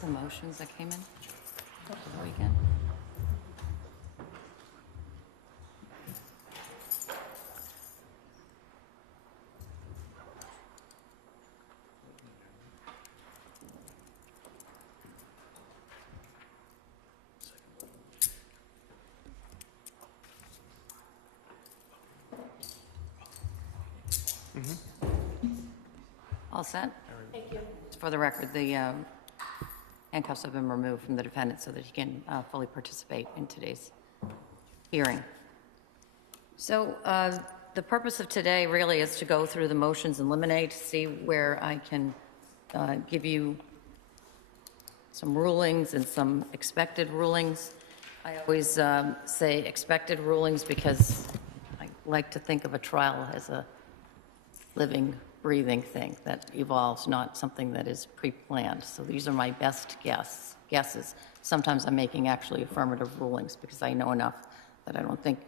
The motions that came in over the weekend? All set? Thank you. For the record, the handcuffs have been removed from the defendant so that he can fully participate in today's hearing. So the purpose of today really is to go through the motions and eliminate, see where I can give you some rulings and some expected rulings. I always say expected rulings because I like to think of a trial as a living, breathing thing that evolves, not something that is pre-planned. So these are my best guesses. Sometimes I'm making actually affirmative rulings because I know enough that I don't think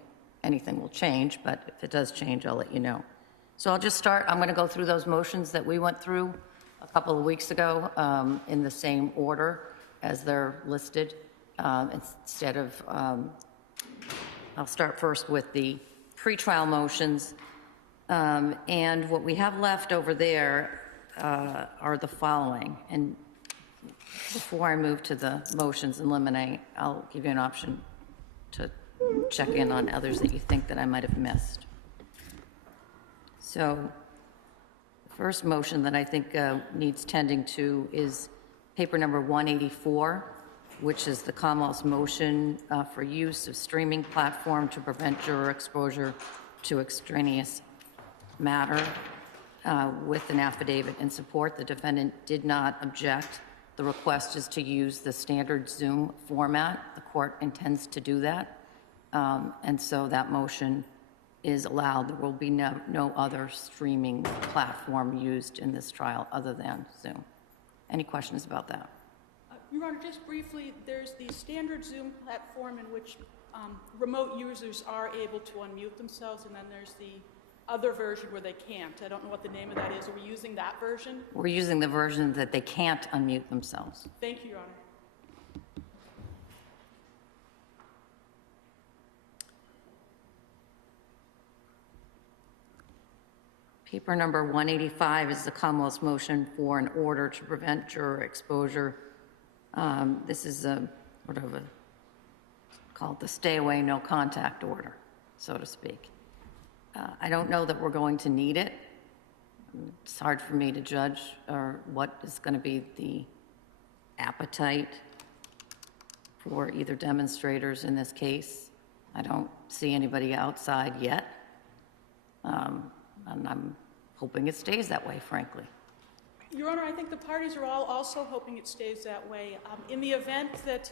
anything will change, but if it does change, I'll let you know. So I'll just start. I'm going to go through those motions that we went through a couple of weeks ago in the same order as they're listed. Instead of, I'll start first with the pretrial motions. And what we have left over there are the following. And before I move to the motions and eliminate, I'll give you an option to check in on others that you think that I might have missed. So the first motion that I think needs tending to is paper number 184, which is the Commonwealth's motion for use of streaming platform to prevent juror exposure to extraneous matter with an affidavit in support. The defendant did not object. The request is to use the standard Zoom format. The court intends to do that. And so that motion is allowed. There will be no other streaming platform used in this trial other than Zoom. Any questions about that? Your Honor, just briefly, there's the standard Zoom platform in which remote users are able to unmute themselves, and then there's the other version where they can't. I don't know what the name of that is. Are we using that version? We're using the version that they can't unmute themselves. Thank you, Your Honor. Paper number 185 is the Commonwealth's motion for an order to prevent juror exposure. This is a sort of a, called the stay away, no contact order, so to speak. I don't know that we're going to need it. It's hard for me to judge what is going to be the appetite for either demonstrators in this case. I don't see anybody outside yet. And I'm hoping it stays that way, frankly. Your Honor, I think the parties are all also hoping it stays that way. In the event that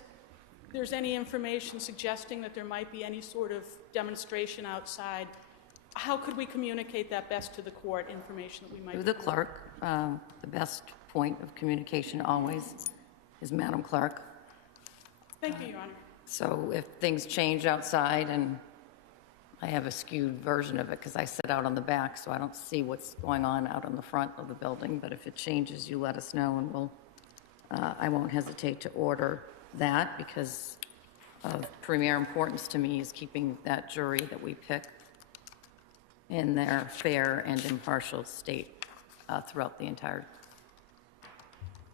there's any information suggesting that there might be any sort of demonstration outside, how could we communicate that best to the court, information that we might... Through the clerk. The best point of communication always is Madam Clerk. Thank you, Your Honor. So if things change outside, and I have a skewed version of it because I sit out on the back, so I don't see what's going on out on the front of the building, but if it changes, you let us know, and we'll, I won't hesitate to order that, because of premier importance to me is keeping that jury that we pick in their fair and impartial state throughout the entire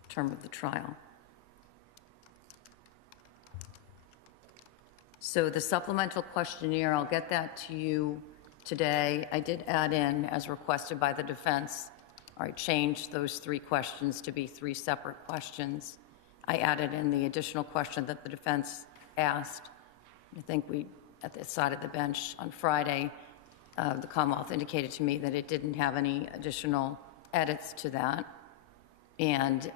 term of the trial. So the supplemental questionnaire, I'll get that to you today. I did add in, as requested by the defense, I changed those 3 questions to be 3 separate questions. I added in the additional question that the defense asked. I think we, at the side of the bench on Friday, the Commonwealth indicated to me that it didn't have any additional edits to that. And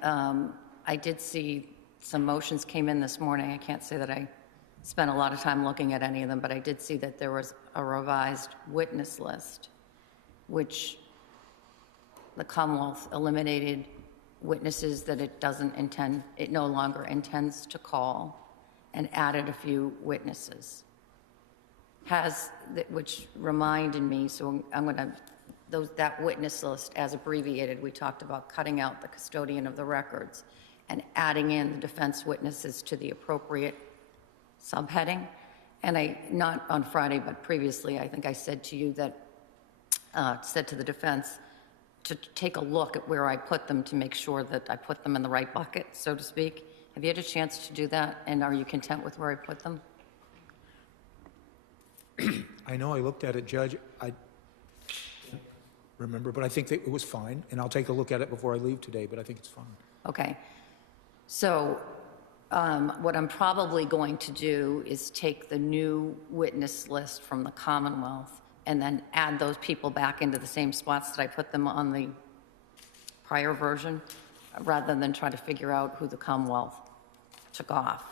I did see some motions came in this morning. I can't say that I spent a lot of time looking at any of them, but I did see that there was a revised witness list, which the Commonwealth eliminated witnesses that it no longer intends to call, and added a few witnesses. Which reminded me, so I'm going to, that witness list as abbreviated, we talked about cutting out the custodian of the records and adding in the defense witnesses to the appropriate subheading. And not on Friday, but previously, I think I said to you that, said to the defense to take a look at where I put them to make sure that I put them in the right bucket, so to speak. Have you had a chance to do that, and are you content with where I put them? I know I looked at it, Judge. I can't remember, but I think that it was fine, and I'll take a look at it before I leave today, but I think it's fine. Okay. So what I'm probably going to do is take the new witness list from the Commonwealth and then add those people back into the same spots that I put them on the prior version, rather than try to figure out who the Commonwealth took off.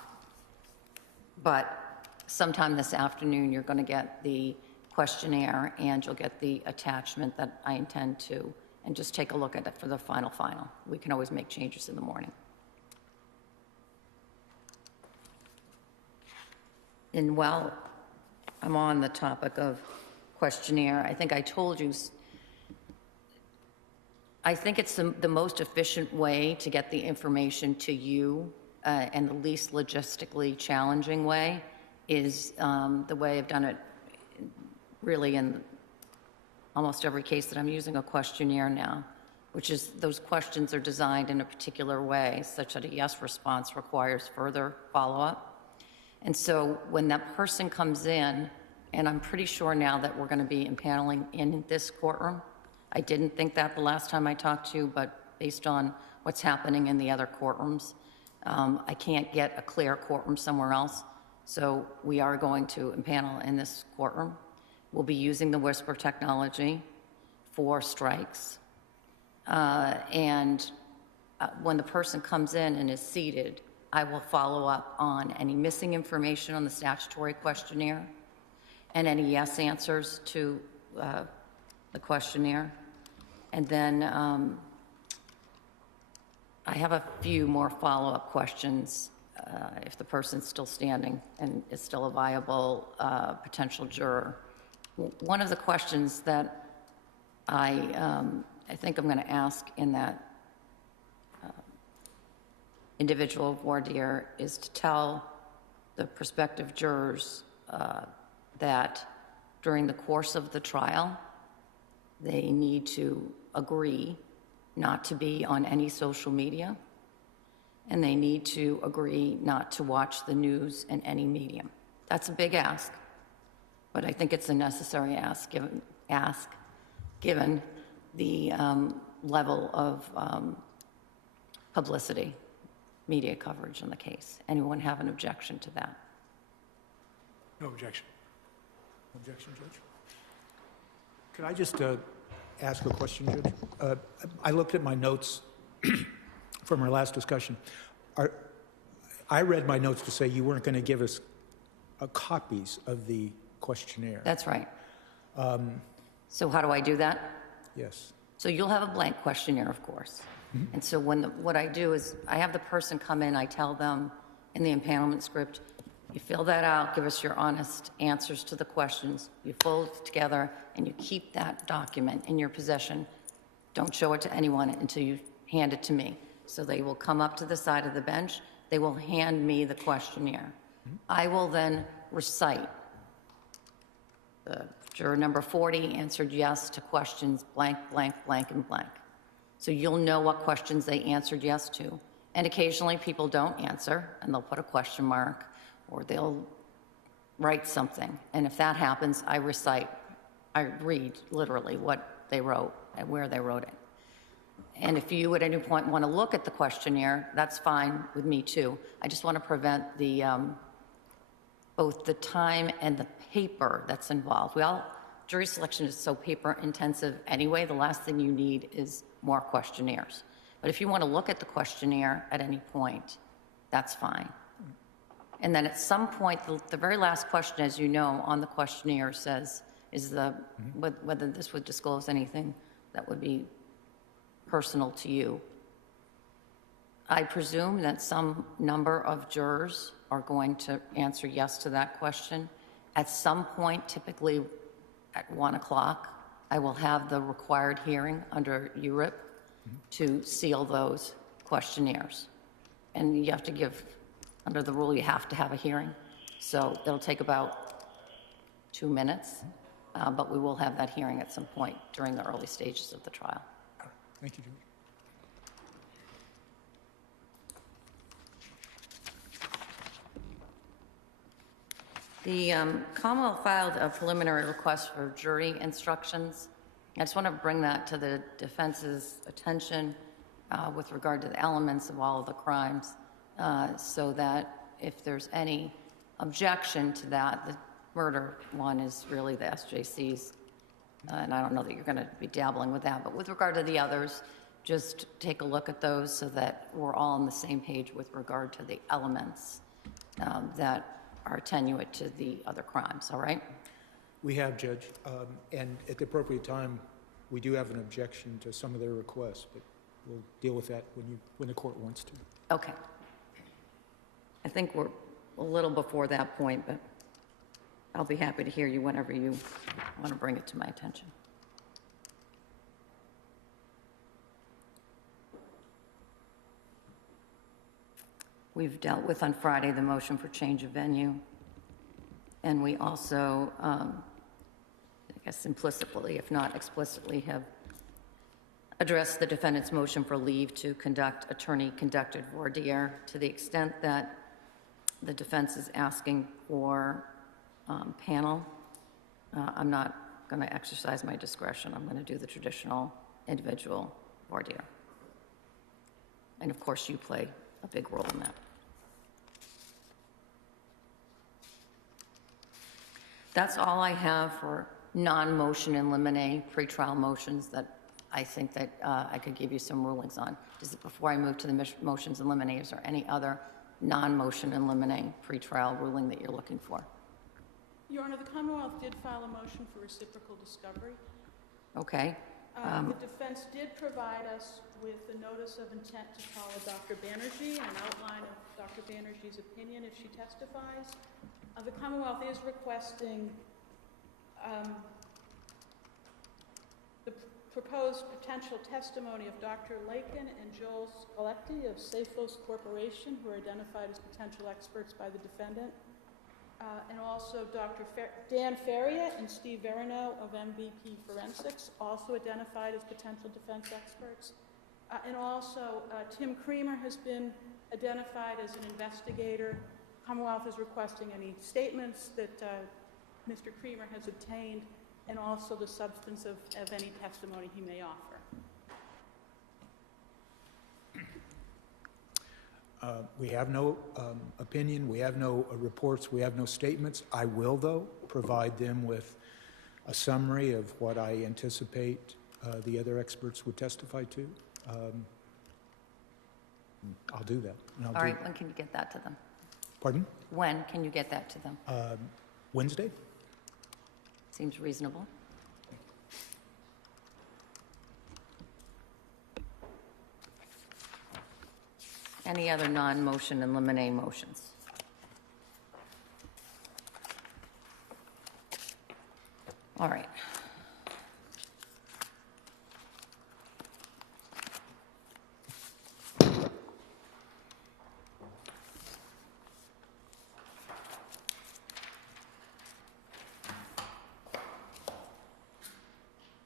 But sometime this afternoon, you're going to get the questionnaire and you'll get the attachment that I intend to, and just take a look at it for the final. We can always make changes in the morning. And while I'm on the topic of questionnaire, I think I told you, I think it's the most efficient way to get the information to you, and the least logistically challenging way is the way I've done it really in almost every case that I'm using a questionnaire now, which is those questions are designed in a particular way such that a yes response requires further follow-up. And so when that person comes in, and I'm pretty sure now that we're going to be impaneling in this courtroom. I didn't think that the last time I talked to you, but based on what's happening in the other courtrooms, I can't get a clear courtroom somewhere else. So we are going to impanel in this courtroom. We'll be using the whisper technology for strikes. When the person comes in and is seated, I will follow up on any missing information on the statutory questionnaire and any yes answers to the questionnaire. And then I have a few more follow-up questions if the person's still standing and is still a viable potential juror. One of the questions that I think I'm going to ask in that individual voir dire is to tell the prospective jurors that during the course of the trial, they need to agree not to be on any social media, and they need to agree not to watch the news in any medium. That's a big ask, but I think it's a necessary ask given the level of publicity, media coverage in the case. Anyone have an objection to that? No objection. No objection, Judge. Could I just ask a question, Judge? I looked at my notes from our last discussion. I read my notes to say you weren't going to give us copies of the questionnaire. That's right. So how do I do that? Yes. So you'll have a blank questionnaire, of course. Mm-hmm. And so what I do is I have the person come in, I tell them in the impanelment script, you fill that out, give us your honest answers to the questions, you fold it together, and you keep that document in your possession. Don't show it to anyone until you hand it to me. So they will come up to the side of the bench, they will hand me the questionnaire. Mm-hmm. I will then recite. The juror number 40 answered yes to questions blank, blank, blank, and blank. So you'll know what questions they answered yes to. And occasionally people don't answer, and they'll put a question mark, or they'll write something. And if that happens, I read literally what they wrote and where they wrote it. And if you at any point want to look at the questionnaire, that's fine with me too. I just want to prevent the both the time and the paper that's involved. Jury selection is so paper intensive anyway, the last thing you need is more questionnaires. But if you want to look at the questionnaire at any point, that's fine. And then at some point, the very last question, as you know, on the questionnaire says, whether this would disclose anything that would be personal to you. I presume that some number of jurors are going to answer yes to that question. At some point, typically at 1 o'clock, I will have the required hearing under URIP to seal those questionnaires. and you have to give, under the rule, you have to have a hearing. So it'll take about 2 minutes, but we will have that hearing at some point during the early stages of the trial. Thank you, George. The Commonwealth filed a preliminary request for jury instructions. I just want to bring that to the defense's attention with regard to the elements of all of the crimes, so that if there's any objection to that, the murder one is really the SJC's, and I don't know that you're going to be dabbling with that, but with regard to the others, just take a look at those so that we're all on the same page with regard to the elements that are attenuate to the other crimes, all right? We have, Judge, and at the appropriate time, we do have an objection to some of their requests, but we'll deal with that when the court wants to. Okay. I think we're a little before that point, but I'll be happy to hear you whenever you want to bring it to my attention. We've dealt with on Friday the motion for change of venue, and we also, I guess implicitly, if not explicitly, have addressed the defendant's motion for leave to conduct attorney-conducted voir dire to the extent that the defense is asking for panel. I'm not going to exercise my discretion. I'm going to do the traditional individual voir dire. And of course, you play a big role in that. That's all I have for non-motion in limine pretrial motions that I think that I could give you some rulings on. Before I move to the motions in limine, is there any other non-motion in limine pretrial ruling that you're looking for? Your Honor, the Commonwealth did file a motion for reciprocal discovery. Okay. The defense did provide us with a notice of intent to call Dr. Banerjee and an outline of Dr. Banerjee's opinion if she testifies. The Commonwealth is requesting the proposed potential testimony of Dr. Lakin and Joel Scoletti of Safos Corporation, who are identified as potential experts by the defendant, and also Dr. Dan Feria and Steve Verino of MVP Forensics, also identified as potential defense experts. And also Tim Creamer has been identified as an investigator. Commonwealth is requesting any statements that Mr. Creamer has obtained, and also the substance of any testimony he may offer. We have no opinion, we have no reports, we have no statements. I will, though, provide them with a summary of what I anticipate the other experts would testify to. I'll do that. And All right, when can you get that to them? Pardon? When can you get that to them? Wednesday? Seems reasonable. Any other non-motion and limine motions? All right.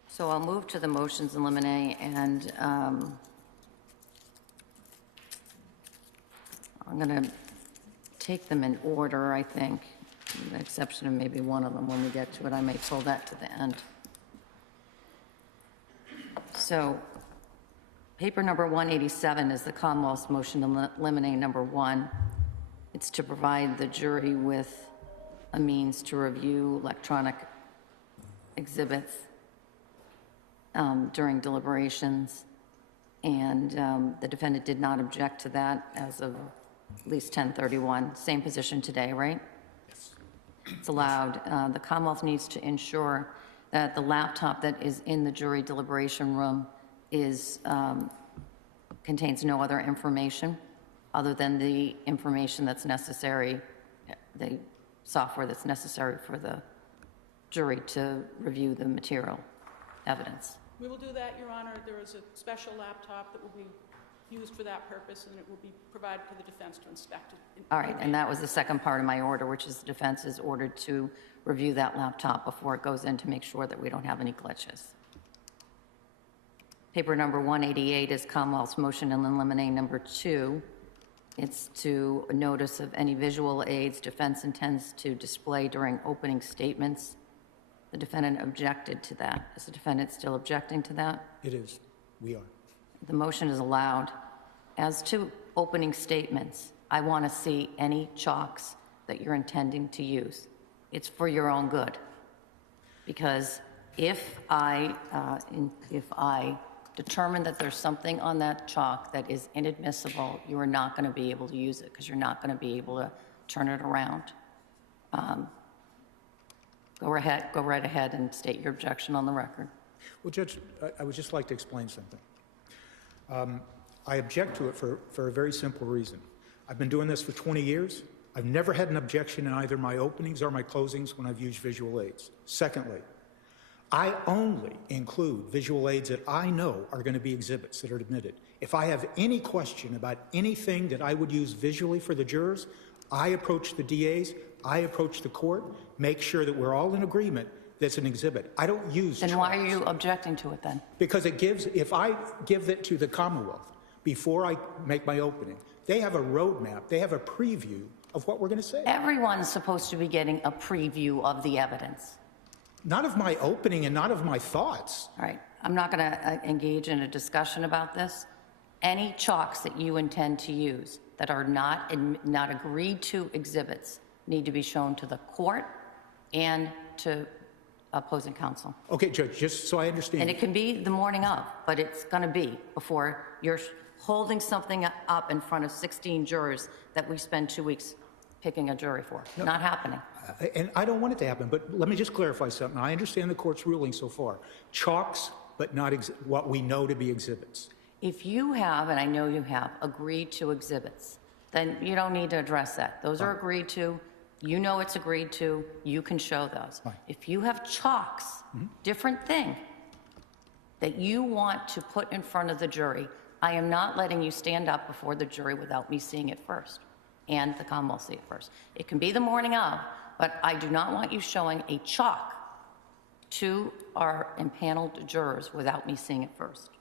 So I'll move to the motions in limine, and I'm going to take them in order, I think, with the exception of maybe one of them. When we get to it, I may pull that to the end. So paper number 187 is the Commonwealth's motion to limine number 1. It's to provide the jury with a means to review electronic exhibits during deliberations, and the defendant did not object to that as of at least 10/31. Same position today, right? Yes. It's allowed. The Commonwealth needs to ensure that the laptop that is in the jury deliberation room is contains no other information other than the information that's necessary, the software that's necessary for the jury to review the material evidence. We will do that, Your Honor. There is a special laptop that will be used for that purpose, and it will be provided to the defense to inspect it. All right, and that was the second part of my order, which is the defense is ordered to review that laptop before it goes in to make sure that we don't have any glitches. Paper number 188 is Commonwealth's motion in limine number 2. It's to notice of any visual aids defense intends to display during opening statements. The defendant objected to that. Is the defendant still objecting to that? It is. We are. The motion is allowed. As to opening statements, I want to see any chalks that you're intending to use. It's for your own good. Because if I determine that there's something on that chalk that is inadmissible, you are not going to be able to use it because you're not going to be able to turn it around. Go right ahead and state your objection on the record. Well, Judge, I would just like to explain something. I object to it for a very simple reason. I've been doing this for 20 years. I've never had an objection in either my openings or my closings when I've used visual aids. Secondly, I only include visual aids that I know are going to be exhibits that are admitted. If I have any question about anything that I would use visually for the jurors, I approach the DAs, I approach the court, make sure that we're all in agreement that's an exhibit. I don't use Then why are charts. you objecting to it then? Because it gives, if I give it to the Commonwealth before I make my opening, they have a roadmap, they have a preview of what we're going to say. Everyone's supposed to be getting a preview of the evidence. Not of my opening and not of my thoughts. All right, I'm not going to engage in a discussion about this. Any chalks that you intend to use that are not agreed to exhibits need to be shown to the court and to opposing counsel. Okay, Judge, just so I understand. And it can be the morning of, but it's going to be before you're holding something up in front of 16 jurors that we spend 2 weeks picking a jury for. No. Not happening. And I don't want it to happen, but let me just clarify something. I understand the court's ruling so far. Chalks, but not what we know to be exhibits. If you have, and I know you have, agreed to exhibits, then you don't need to address that. Those are agreed to. You know it's agreed to. You can show those. Fine. If you have chalks, different thing, that you want to put in front of the jury, I am not letting you stand up before the jury without me seeing it first, and the Commonwealth see it first. It can be the morning of, but I do not want you showing a chalk to our impaneled jurors without me seeing it first.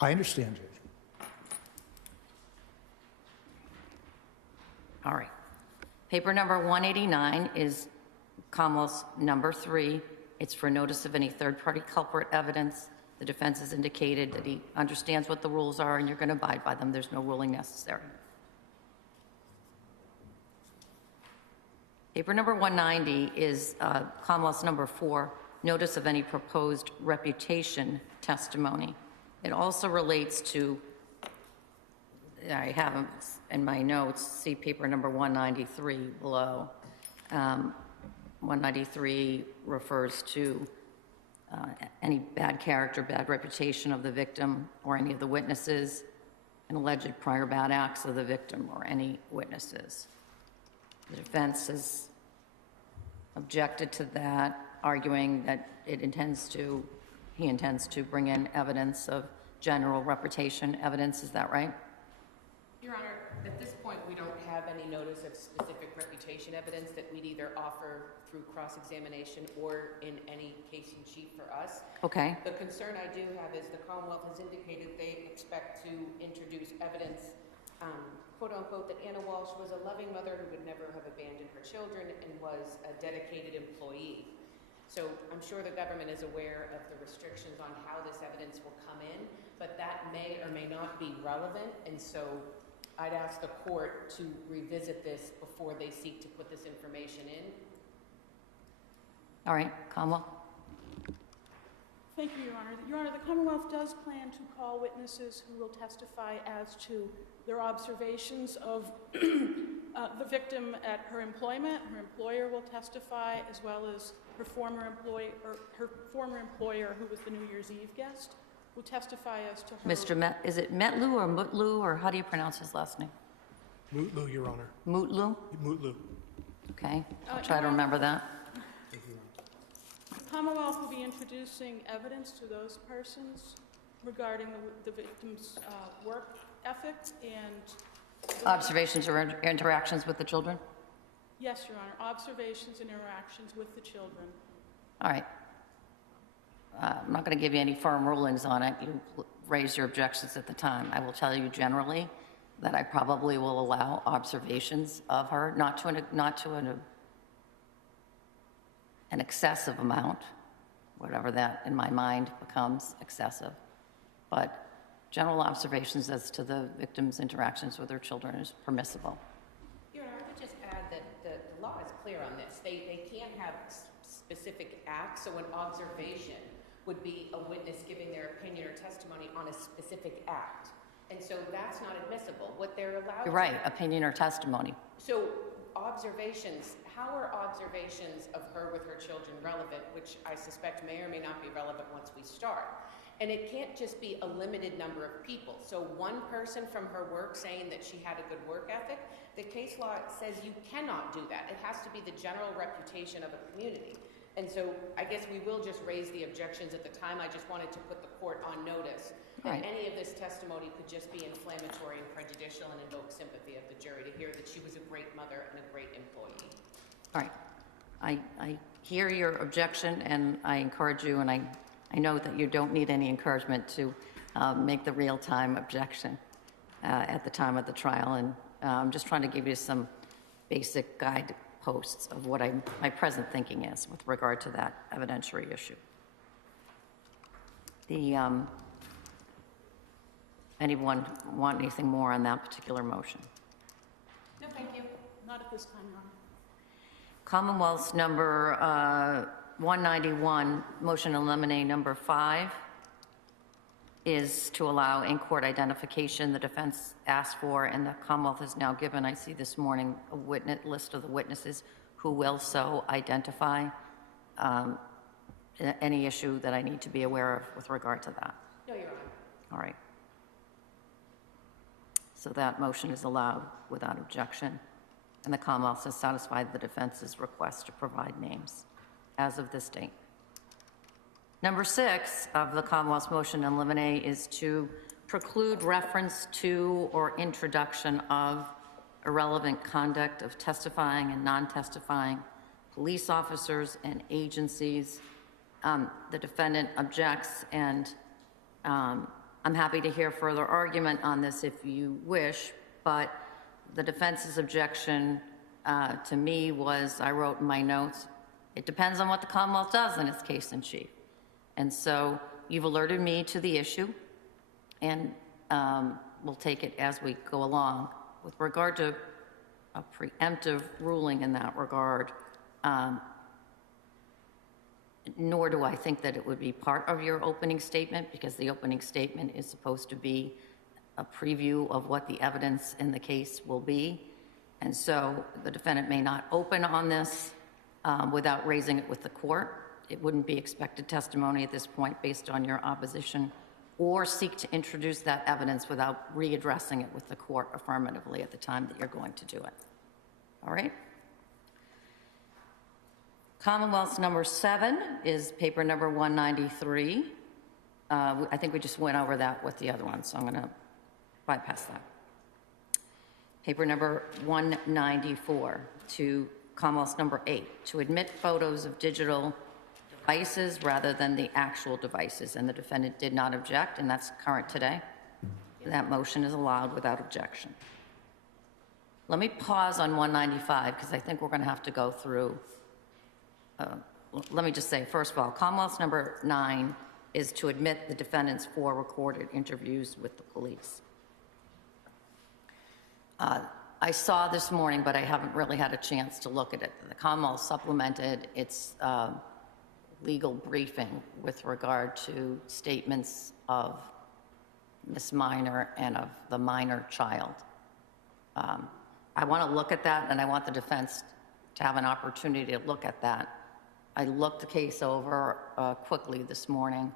I understand, Judge. All right. Paper number 189 is Commonwealth's number 3. It's for notice of any third-party culprit evidence. The defense has indicated that he understands what the rules are and you're going to abide by them. There's no ruling necessary. Paper number 190 is Commonwealth's number 4, notice of any proposed reputation testimony. It also relates to, I have them in my notes, see paper number 193 below. 193 refers to any bad character, bad reputation of the victim or any of the witnesses, and alleged prior bad acts of the victim or any witnesses. The defense has objected to that, arguing that he intends to bring in evidence of general reputation evidence. Is that right? Your Honor, at this point, we don't have any notice of specific reputation evidence that we'd either offer through cross-examination or in any case in chief for us. Okay. The concern I do have is the Commonwealth has indicated they expect to introduce evidence, quote unquote, that Anna Walsh was a loving mother who would never have abandoned her children and was a dedicated employee. So I'm sure the government is aware of the restrictions on how this evidence will come in, but that may or may not be relevant, and so I'd ask the court to revisit this before they seek to put this information in. All right, Commonwealth. Thank you, Your Honor. Your Honor, the Commonwealth does plan to call witnesses who will testify as to their observations of the victim at her employment. Her employer will testify, as well as her former employer, who was the New Year's Eve guest, will testify as to her. Mr. Is it Metlu or Mutlu, or how do you pronounce his last name? Mutlu, Your Honor. Mutlu? Mutlu. Okay, I'll try to remember that. The Commonwealth will be introducing evidence to those persons regarding the victim's work ethic and, Observations or interactions with the children? yes, Your Honor, observations and interactions with the children. All right. I'm not going to give you any firm rulings on it. You raised your objections at the time. I will tell you generally that I probably will allow observations of her, not to an excessive amount, whatever that in my mind becomes excessive. But general observations as to the victim's interactions with their children is permissible. Your Honor, I would just add that the law is clear on this. They can't have specific acts, so an observation would be a witness giving their opinion or testimony on a specific act. And so that's not admissible. What they're allowed You're right, opinion or testimony. So observations, how are observations of her with her children relevant, which I suspect may or may not be relevant once we start? And it can't just be a limited number of people. So one person from her work saying that she had a good work ethic, the case law says you cannot do that. It has to be the general reputation of a community. And so I guess we will just raise the objections at the time. I just wanted to put the court on notice that Right. any of this testimony could just be inflammatory and prejudicial and invoke sympathy of the jury to hear that she was a great mother and a great employee. All right. I hear your objection, and I encourage you, and I know that you don't need any encouragement to make the real-time objection at the time of the trial, and I'm just trying to give you some basic guideposts of what my present thinking is with regard to that evidentiary issue. Anyone want anything more on that particular motion? No, thank you. Not at this time, Your Honor. Commonwealth's number 191, motion eliminate number 5, is to allow in-court identification the defense asked for, and the Commonwealth has now given, I see this morning, a list of the witnesses who will so identify. Any issue that I need to be aware of with regard to that? No, Your Honor. All right. So that motion is allowed without objection, and the Commonwealth has satisfied the defense's request to provide names as of this date. Number 6 of the Commonwealth's motion in limine is to preclude reference to or introduction of irrelevant conduct of testifying and non-testifying police officers and agencies. The defendant objects, and I'm happy to hear further argument on this if you wish, but the defense's objection to me was, I wrote in my notes, it depends on what the Commonwealth does in its case in chief. And so you've alerted me to the issue, and we'll take it as we go along. With regard to a preemptive ruling in that regard, nor do I think that it would be part of your opening statement, because the opening statement is supposed to be a preview of what the evidence in the case will be. And so the defendant may not open on this without raising it with the court. It wouldn't be expected testimony at this point based on your opposition, or seek to introduce that evidence without readdressing it with the court affirmatively at the time that you're going to do it. All right? Commonwealth's number 7 is paper number 193. I think we just went over that with the other one, so I'm going to bypass that. Paper number 194 to Commonwealth's number 8, to admit photos of digital devices rather than the actual devices, and the defendant did not object, and that's current today. That motion is allowed without objection. Let me pause on 195, because I think we're going to have to go through. Let me just say, first of all, Commonwealth's number 9 is to admit the defendant's 4 recorded interviews with the police. I saw this morning, but I haven't really had a chance to look at it. The Commonwealth supplemented its legal briefing with regard to statements of Miss Minor and of the minor child. I want to look at that, and I want the defense to have an opportunity to look at that. I looked the case over quickly this morning,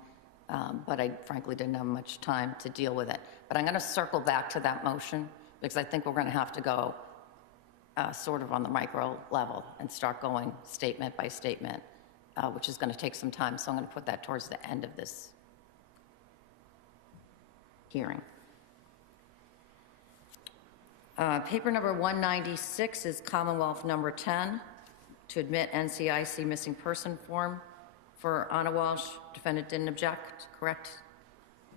but I frankly didn't have much time to deal with it. But I'm going to circle back to that motion, because I think we're going to have to go sort of on the micro level and start going statement by statement, which is going to take some time. So I'm going to put that towards the end of this hearing. Paper number 196 is Commonwealth number 10, to admit NCIC missing person form for Anna Walsh. Defendant didn't object, correct?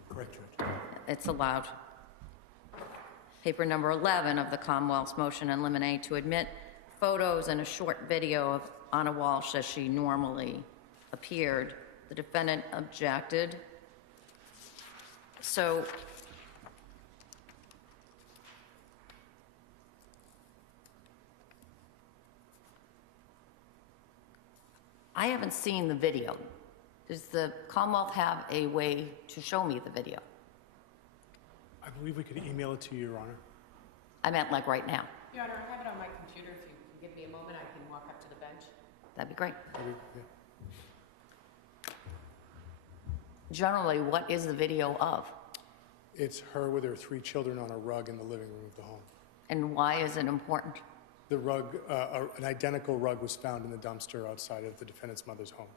Correct, Judge. It's allowed. Paper number 11 of the Commonwealth's motion in limine to admit photos and a short video of Anna Walsh as she normally appeared. The defendant objected. So I haven't seen the video. Does the Commonwealth have a way to show me the video? I believe we could email it to you, Your Honor. I meant like right now. Your Honor, I have it on my computer. If you can give me a moment, I can walk up to the bench. That'd be great. Yeah. Generally, what is the video of? It's her with her 3 children on a rug in the living room of the home. And why is it important? The rug, an identical rug was found in the dumpster outside of the defendant's mother's home.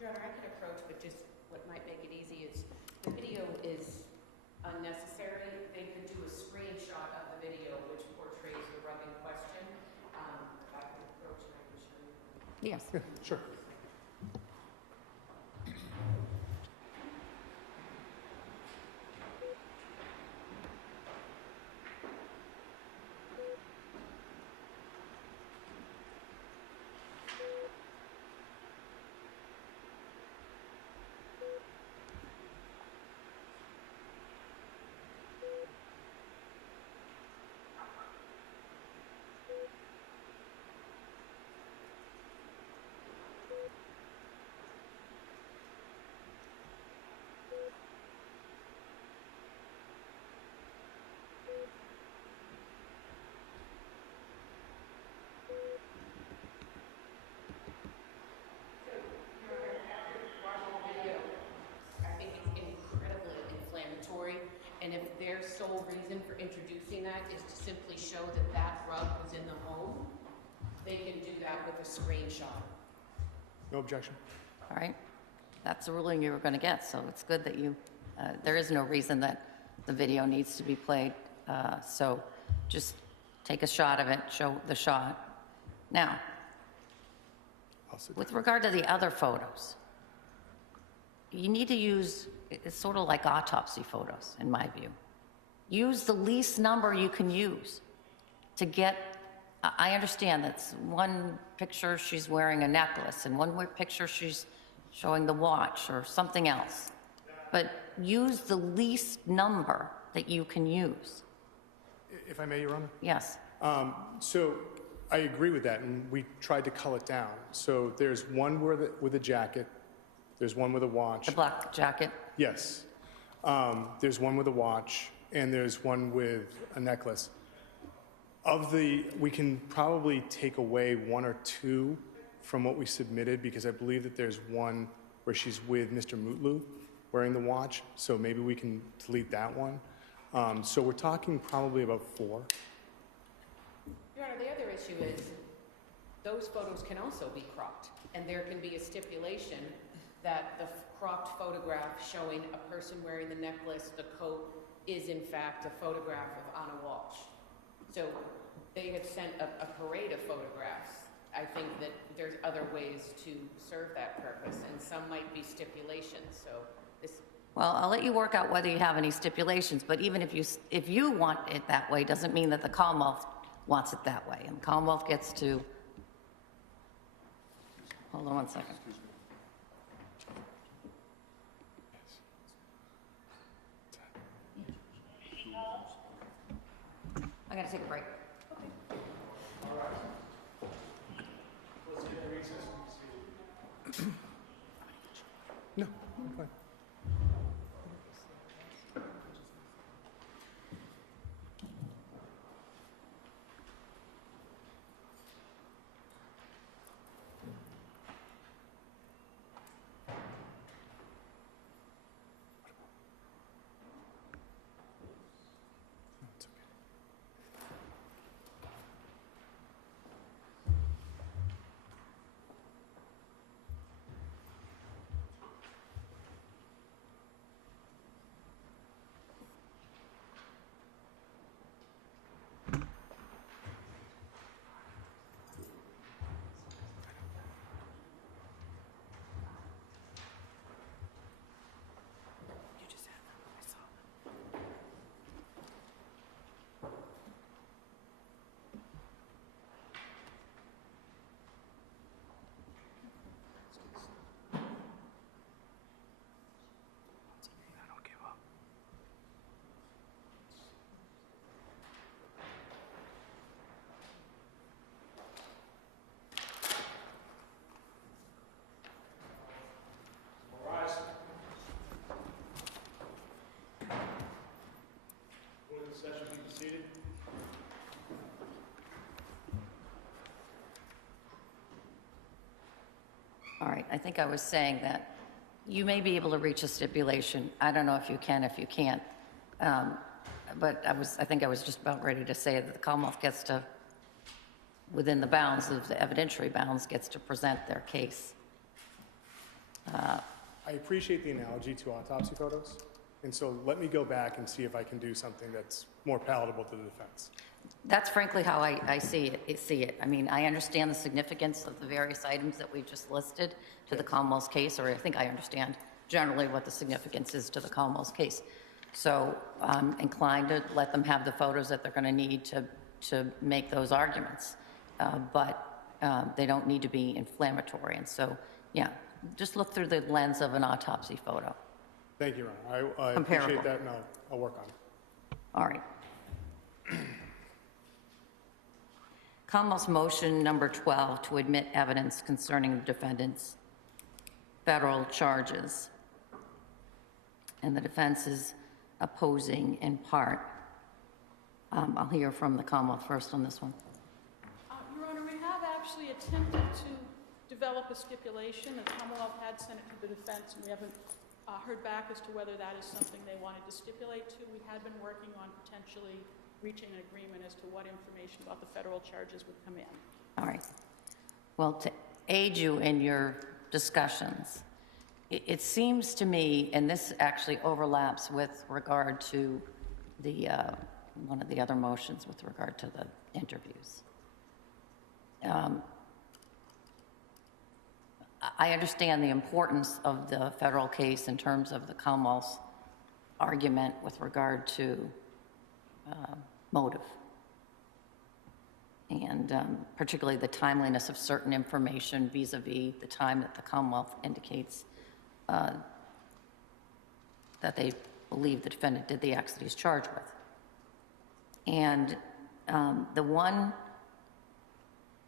Your Honor, I could approach, but just what might make it easy is the video is unnecessary. They could do a screenshot of the video which portrays the rug in question. If I could approach and I can show you. Yes. Yeah, sure. I think it's incredibly inflammatory, and if their sole reason for introducing that is to simply show that that rug was in the home, they can do that with a screenshot. No objection. All right. That's the ruling you were going to get, so it's good that you, there is no reason that the video needs to be played. So just take a shot of it, show the shot. Now, I'll sit with regard to the other photos, you need to use, it's sort of like autopsy photos, in my view. Use the least number you can use to get, I understand that's one picture she's wearing a necklace, and one picture she's showing the watch or something else. But use the least number that you can use. If I may, Your Honor? Yes. So I agree with that, and we tried to cull it down. So there's one with a jacket, there's one with a watch. The black jacket. Yes. There's one with a watch, and there's one with a necklace. We can probably take away 1 or 2 from what we submitted, because I believe that there's one where she's with Mr. Mutlu wearing the watch, so maybe we can delete that one. So we're talking probably about 4. Your Honor, the other issue is those photos can also be cropped, and there can be a stipulation that the cropped photograph showing a person wearing the necklace, the coat, is in fact a photograph of Anna Walsh. So they have sent a parade of photographs. I think that there's other ways to serve that purpose, and some might be stipulations, so this... Well, I'll let you work out whether you have any stipulations, but even if you want it that way, doesn't mean that the Commonwealth wants it that way. And the Commonwealth gets to, hold on one second. I gotta take a break. No, I'm fine. No, it's okay. All right, I think I was saying that you may be able to reach a stipulation. I don't know if you can, if you can't. But I think I was just about ready to say that the Commonwealth gets to, within the bounds of the evidentiary bounds, gets to present their case. I appreciate the analogy to autopsy photos, and so let me go back and see if I can do something that's more palatable to the defense. That's frankly how I see it. I mean, I understand the significance of the various items that we just listed to the Commonwealth's case, or I think I understand generally what the significance is to the Commonwealth's case. So I'm inclined to let them have the photos that they're going to need to make those arguments. But they don't need to be inflammatory. And so, yeah, just look through the lens of an autopsy photo. Thank you, Your Honor. I Comparable. appreciate that, and I'll work on it. All right. Commonwealth's motion number 12 to admit evidence concerning the defendant's federal charges. And the defense is opposing in part. I'll hear from the Commonwealth first on this one. Your Honor, we have actually attempted to develop a stipulation. The Commonwealth had sent it to the defense, and we haven't heard back as to whether that is something they wanted to stipulate to. We had been working on potentially reaching an agreement as to what information about the federal charges would come in. All right. Well, to aid you in your discussions, it seems to me, and this actually overlaps with regard to the one of the other motions with regard to the interviews. I understand the importance of the federal case in terms of the Commonwealth's argument with regard to motive, and particularly the timeliness of certain information vis-a-vis the time that the Commonwealth indicates that they believe the defendant did the acts that he's charged with. And the one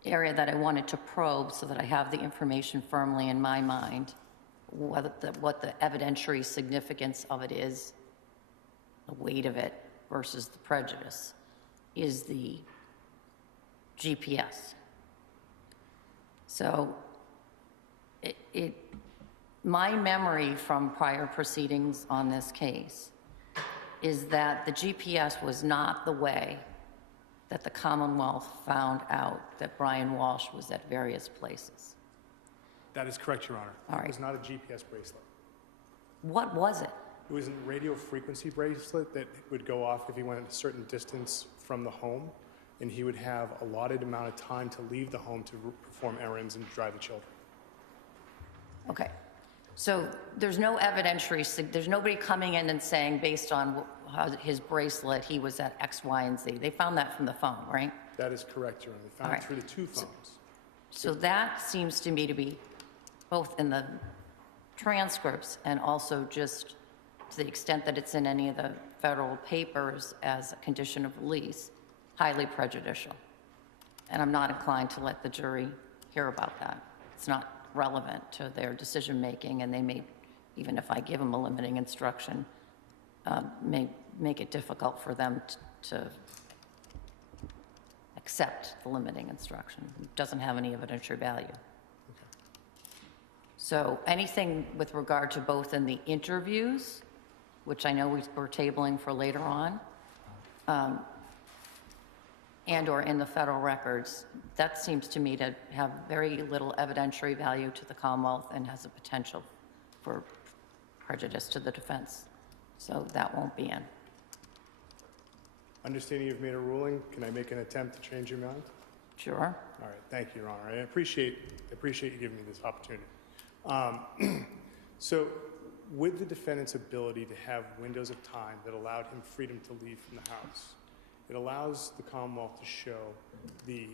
area that I wanted to probe so that I have the information firmly in my mind, what the evidentiary significance of it is, the weight of it versus the prejudice, is the GPS. So my memory from prior proceedings on this case is that the GPS was not the way that the Commonwealth found out that Brian Walshe was at various places. That is correct, Your Honor. All right. It was not a GPS bracelet. What was it? It was a radio frequency bracelet that would go off if he went a certain distance from the home, and he would have a allotted amount of time to leave the home to perform errands and drive the children. Okay. So there's no evidentiary, there's nobody coming in and saying based on how his bracelet, he was at X, Y, and Z. They found that from the phone, right? That is correct, Your Honor. They found All it right. through the two phones. So that seems to me to be both in the transcripts and also just to the extent that it's in any of the federal papers as a condition of release, highly prejudicial. And I'm not inclined to let the jury hear about that. It's not relevant to their decision-making, and they may, even if I give them a limiting instruction, may make it difficult for them to accept the limiting instruction. It doesn't have any evidentiary value. So anything with regard to both in the interviews, which I know we're tabling for later on, and or in the federal records, that seems to me to have very little evidentiary value to the Commonwealth and has a potential for prejudice to the defense. So that won't be in. Understanding you've made a ruling, can I make an attempt to change your mind? Sure. All right, thank you, Your Honor. I appreciate you giving me this opportunity. So with the defendant's ability to have windows of time that allowed him freedom to leave from the house, it allows the Commonwealth to show the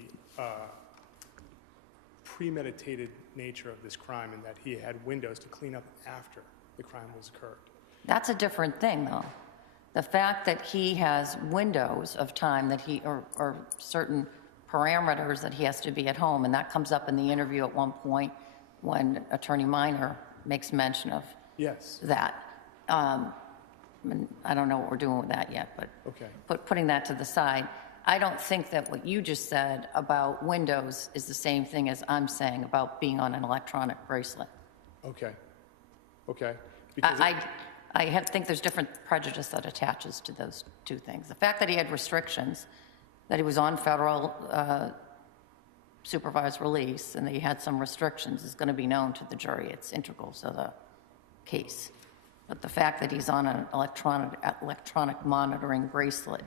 premeditated nature of this crime and that he had windows to clean up after the crime was occurred. That's a different thing, though. The fact that he has windows of time that he, or certain parameters that he has to be at home, and that comes up in the interview at one point when Attorney Minor makes mention of Yes. that. And I don't know what we're doing with that yet, but Okay. putting that to the side, I don't think that what you just said about windows is the same thing as I'm saying about being on an electronic bracelet. Okay. Okay. Because I think there's different prejudice that attaches to those two things. The fact that he had restrictions, that he was on federal supervised release, and that he had some restrictions is going to be known to the jury. It's integral to the case. But the fact that he's on an electronic monitoring bracelet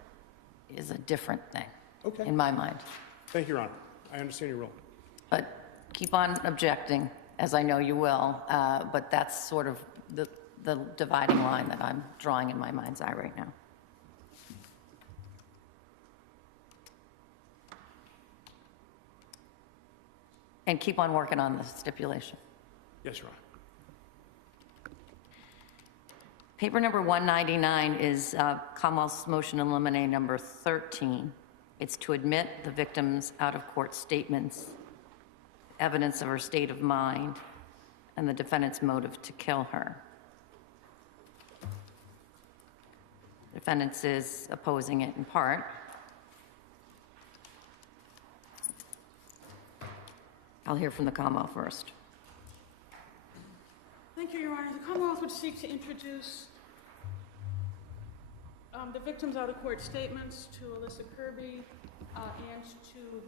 is a different thing, Okay. in my mind. Thank you, Your Honor. I understand your role. But keep on objecting, as I know you will, but that's sort of the dividing line that I'm drawing in my mind's eye right now. And keep on working on the stipulation. Yes, Your Honor. Paper number 199 is Commonwealth's motion in limine number 13. It's to admit the victim's out-of-court statements, evidence of her state of mind, and the defendant's motive to kill her. The defendant is opposing it in part. I'll hear from the Commonwealth first. Thank you, Your Honor. The Commonwealth would seek to introduce the victim's out-of-court statements to Alyssa Kirby and to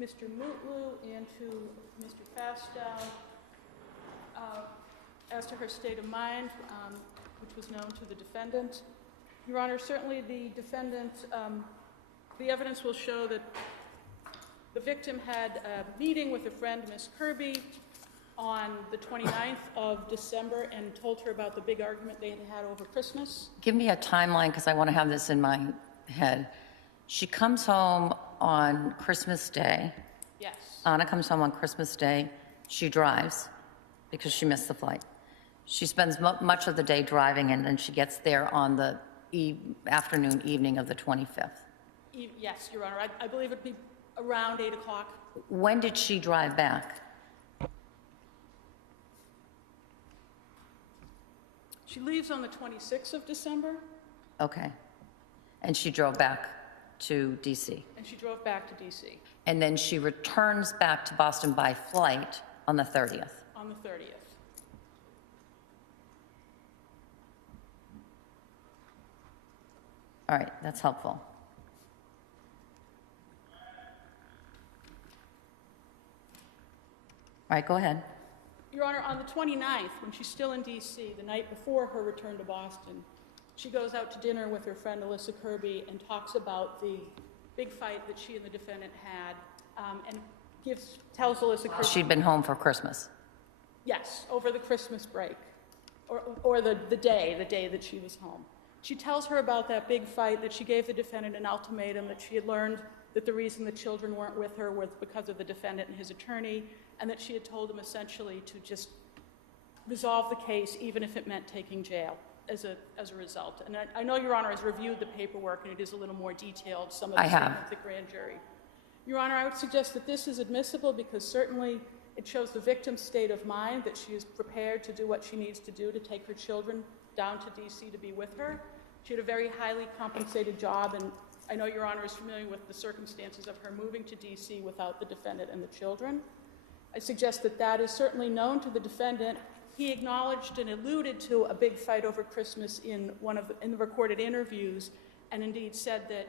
Mr. Mutlu and to Mr. Fastow as to her state of mind, which was known to the defendant. Your Honor, certainly the defendant, the evidence will show that the victim had a meeting with a friend, Ms. Kirby, on the 29th of December and told her about the big argument they had had over Christmas. Give me a timeline, because I want to have this in my head. She comes home on Christmas Day. Yes. Anna comes home on Christmas Day. She drives because she missed the flight. She spends much of the day driving, and then she gets there on the afternoon, evening of the 25th. Yes, Your Honor. I believe it'd be around 8 o'clock. When did she drive back? She leaves on the 26th of December, Okay. And she drove back to DC. and she drove back to D.C. And then she returns back to Boston by flight on the 30th. on the 30th. All right, that's helpful. All right, go ahead. Your Honor, on the 29th, when she's still in D.C., the night before her return to Boston, she goes out to dinner with her friend Alyssa Kirby and talks about the big fight that she and the defendant had, and tells Alyssa Kirby... She'd been home for Christmas. Yes, over the Christmas break, or the day that she was home. She tells her about that big fight, that she gave the defendant an ultimatum, that she had learned that the reason the children weren't with her was because of the defendant and his attorney, and that she had told him essentially to just resolve the case, even if it meant taking jail as a result. And I know Your Honor has reviewed the paperwork, and it is a little more detailed, some of the statements of the grand jury. Your Honor, I would suggest that this is admissible because certainly it shows the victim's state of mind, that she is prepared to do what she needs to do to take her children down to D.C. to be with her. She had a very highly compensated job, and I know Your Honor is familiar with the circumstances of her moving to D.C. without the defendant and the children. I suggest that that is certainly known to the defendant. He acknowledged and alluded to a big fight over Christmas in the recorded interviews, and indeed said that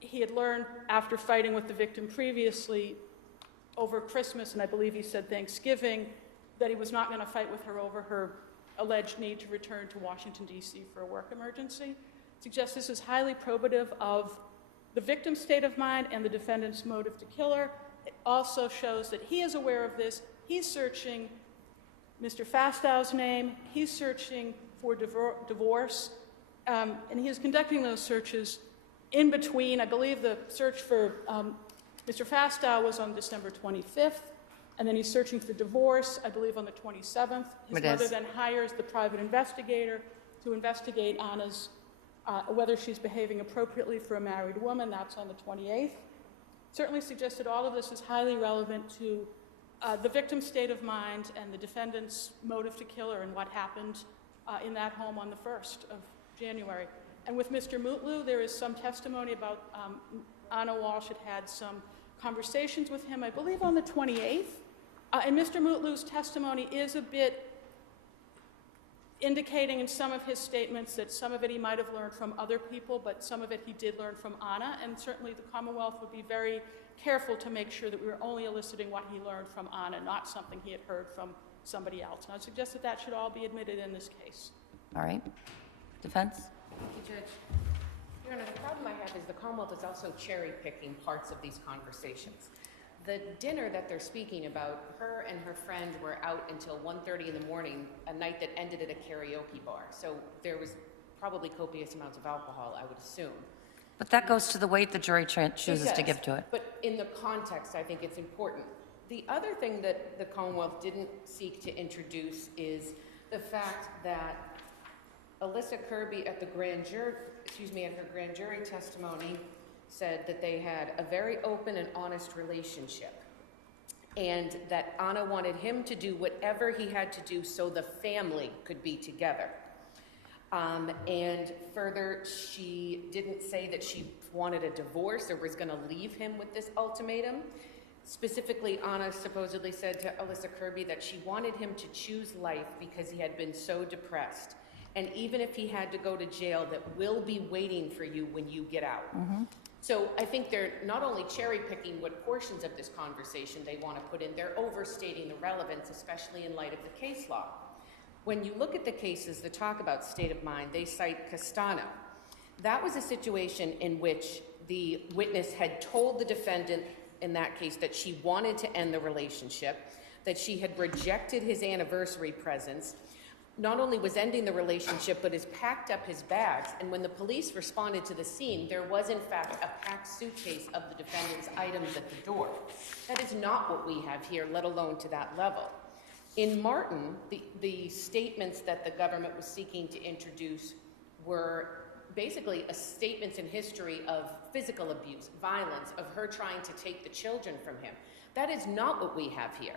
he had learned after fighting with the victim previously over Christmas, and I believe he said Thanksgiving, that he was not going to fight with her over her alleged need to return to Washington, D.C. for a work emergency. I suggest this is highly probative of the victim's state of mind and the defendant's motive to kill her. It also shows that he is aware of this. He's searching Mr. Fastow's name. He's searching for divorce. And he is conducting those searches in between. I believe the search for Mr. Fastow was on December 25th. And then he's searching for divorce, I believe, on the 27th. His mother then hires the private investigator to investigate Anna's, whether she's behaving appropriately for a married woman. That's on the 28th. Certainly suggested all of this is highly relevant to the victim's state of mind and the defendant's motive to kill her and what happened in that home on the 1st of January. And with Mr. Mutlu, there is some testimony about Anna Walsh had some conversations with him, I believe on the 28th. And Mr. Mutlu's testimony is a bit indicating in some of his statements that some of it he might have learned from other people, but some of it he did learn from Anna, and certainly the Commonwealth would be very careful to make sure that we were only eliciting what he learned from Anna, not something he had heard from somebody else. And I suggest that that should all be admitted in this case. All right. Defense? Thank you, Judge. Your Honor, the problem I have is the Commonwealth is also cherry-picking parts of these conversations. The dinner that they're speaking about, her and her friend were out until 1:30 in the morning, a night that ended at a karaoke bar. So there was probably copious amounts of alcohol, I would assume. But that goes to the weight the jury chooses to give to it. But in the context, I think it's important. The other thing that the Commonwealth didn't seek to introduce is the fact that Alyssa Kirby at the grand jury, at her grand jury testimony, said that they had a very open and honest relationship, and that Anna wanted him to do whatever he had to do so the family could be together. And further, she didn't say that she wanted a divorce or was going to leave him with this ultimatum. Specifically, Anna supposedly said to Alyssa Kirby that she wanted him to choose life because he had been so depressed. And even if he had to go to jail, that will be waiting for you when you get out. Mm-hmm. So I think they're not only cherry picking what portions of this conversation they want to put in, they're overstating the relevance, especially in light of the case law. When you look at the cases that talk about state of mind, they cite Castano. That was a situation in which the witness had told the defendant in that case that she wanted to end the relationship, that she had rejected his anniversary presents, not only was ending the relationship, but has packed up his bags. And when the police responded to the scene, there was in fact a packed suitcase of the defendant's items at the door. That is not what we have here, let alone to that level. In Martin, the statements that the government was seeking to introduce were basically statements in history of physical abuse, violence, of her trying to take the children from him. That is not what we have here.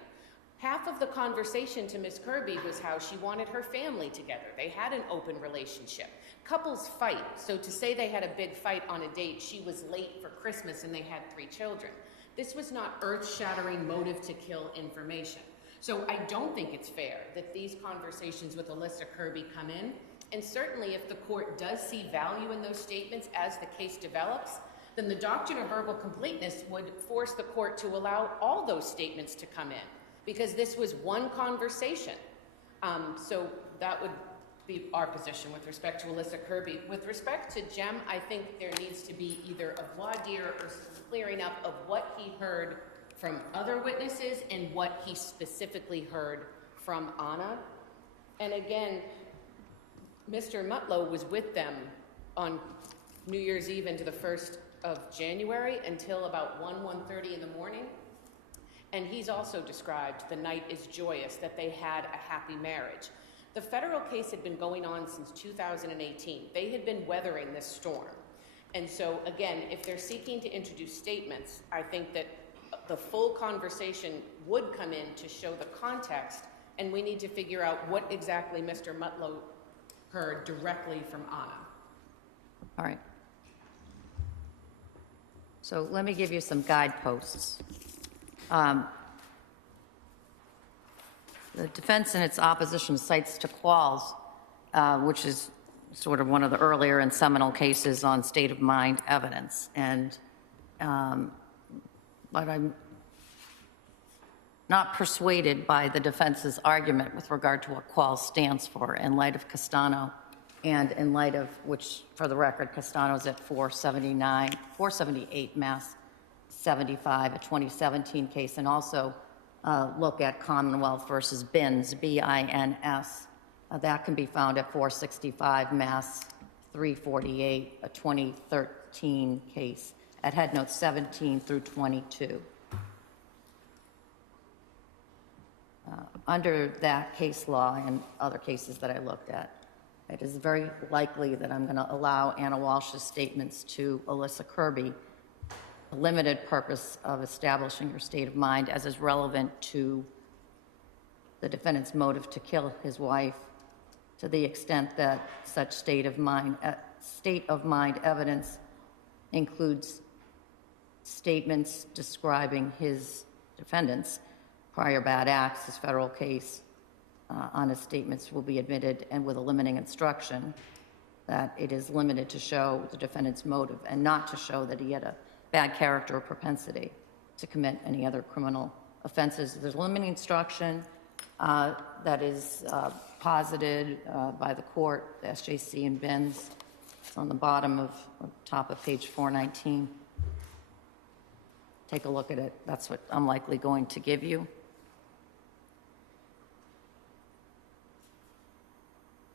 Half of the conversation to Miss Kirby was how she wanted her family together. They had an open relationship. Couples fight, so to say they had a big fight on a date, she was late for Christmas and they had 3 children. This was not earth-shattering motive to kill information. So I don't think it's fair that these conversations with Alyssa Kirby come in, and certainly if the court does see value in those statements as the case develops, then the doctrine of verbal completeness would force the court to allow all those statements to come in, because this was one conversation. So that would be our position with respect to Alyssa Kirby. With respect to Jem, I think there needs to be either a voir dire or some clearing up of what he heard from other witnesses and what he specifically heard from Anna. And again, Mr. Mutlow was with them on New Year's Eve into the 1st of January until about 1:30 in the morning. And he's also described the night as joyous, that they had a happy marriage. The federal case had been going on since 2018. They had been weathering this storm. And so again, if they're seeking to introduce statements, I think that the full conversation would come in to show the context, and we need to figure out what exactly Mr. Mutlow heard directly from Anna. All right. So let me give you some guideposts. The defense in its opposition cites to Qualls, which is sort of one of the earlier and seminal cases on state of mind evidence. And, but I'm not persuaded by the defense's argument with regard to what Qualls stands for in light of Castano, and in light of which, for the record, Castano's at 478 Mass 75, a 2017 case, and also look at Commonwealth versus Bins, B-I-N-S. That can be found at 465 Mass 348, a 2013 case, at head notes 17 through 22. Under that case law and other cases that I looked at, it is very likely that I'm going to allow Anna Walsh's statements to Alyssa Kirby, the limited purpose of establishing her state of mind as is relevant to the defendant's motive to kill his wife, to the extent that such state of mind state of mind evidence includes statements describing his defendant's prior bad acts, his federal case. Honest statements will be admitted, and with a limiting instruction that it is limited to show the defendant's motive and not to show that he had a bad character or propensity to commit any other criminal offenses. There's a limiting instruction that is posited by the court, the SJC and Benz. It's on the bottom of top of page 419. Take a look at it. That's what I'm likely going to give you.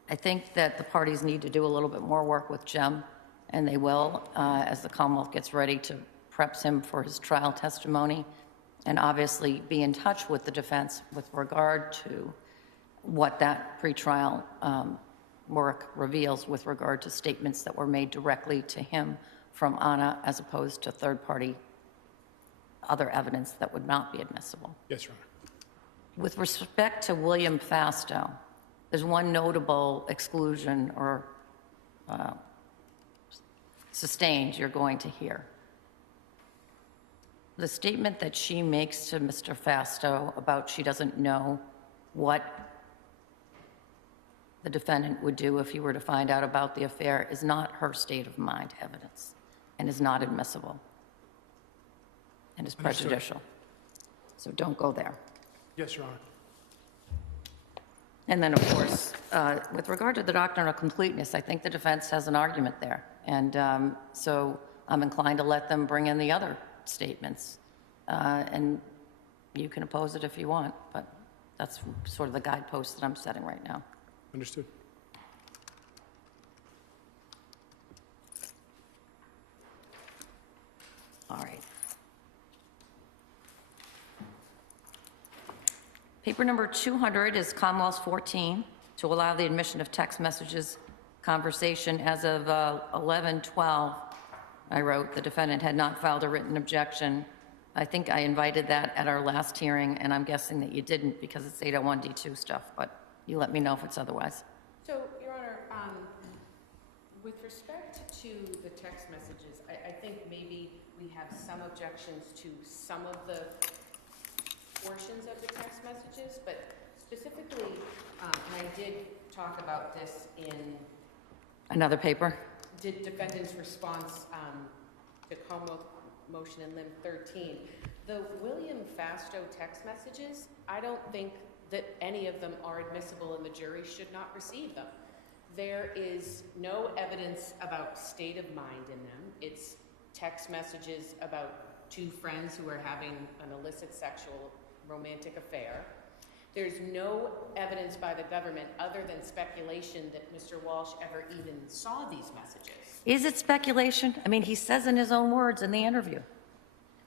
I think that the parties need to do a little bit more work with Jem, and they will, as the Commonwealth gets ready to prep him for his trial testimony, and obviously be in touch with the defense with regard to what that pretrial work reveals with regard to statements that were made directly to him from Anna, as opposed to third-party other evidence that would not be admissible. Yes, Your Honor. With respect to William Fastow, there's one notable exclusion or sustained you're going to hear. The statement that she makes to Mr. Fastow about she doesn't know what the defendant would do if he were to find out about the affair is not her state of mind evidence and is not admissible and is Understood. prejudicial. So don't go there. Yes, Your Honor. And then, of course, with regard to the doctrine of completeness, I think the defense has an argument there. And so I'm inclined to let them bring in the other statements. And you can oppose it if you want, but that's sort of the guidepost that I'm setting right now. Understood. All right. Paper number 200 is Commonwealth's 14, to allow the admission of text messages conversation as of 11/12. I wrote, the defendant had not filed a written objection. I think I invited that at our last hearing, and I'm guessing that you didn't because it's 801D2 stuff, but you let me know if it's otherwise. So, Your Honor, with respect to the text messages, I think maybe we have some objections to some of the portions of the text messages, but specifically, and I did talk about this in Another paper? defendant's response to Commonwealth motion in Lim 13. The William Fastow text messages, I don't think that any of them are admissible and the jury should not receive them. There is no evidence about state of mind in them. It's text messages about two friends who are having an illicit sexual romantic affair. There's no evidence by the government other than speculation that Mr. Walsh ever even saw these messages. Is it speculation? I mean, he says in his own words in the interview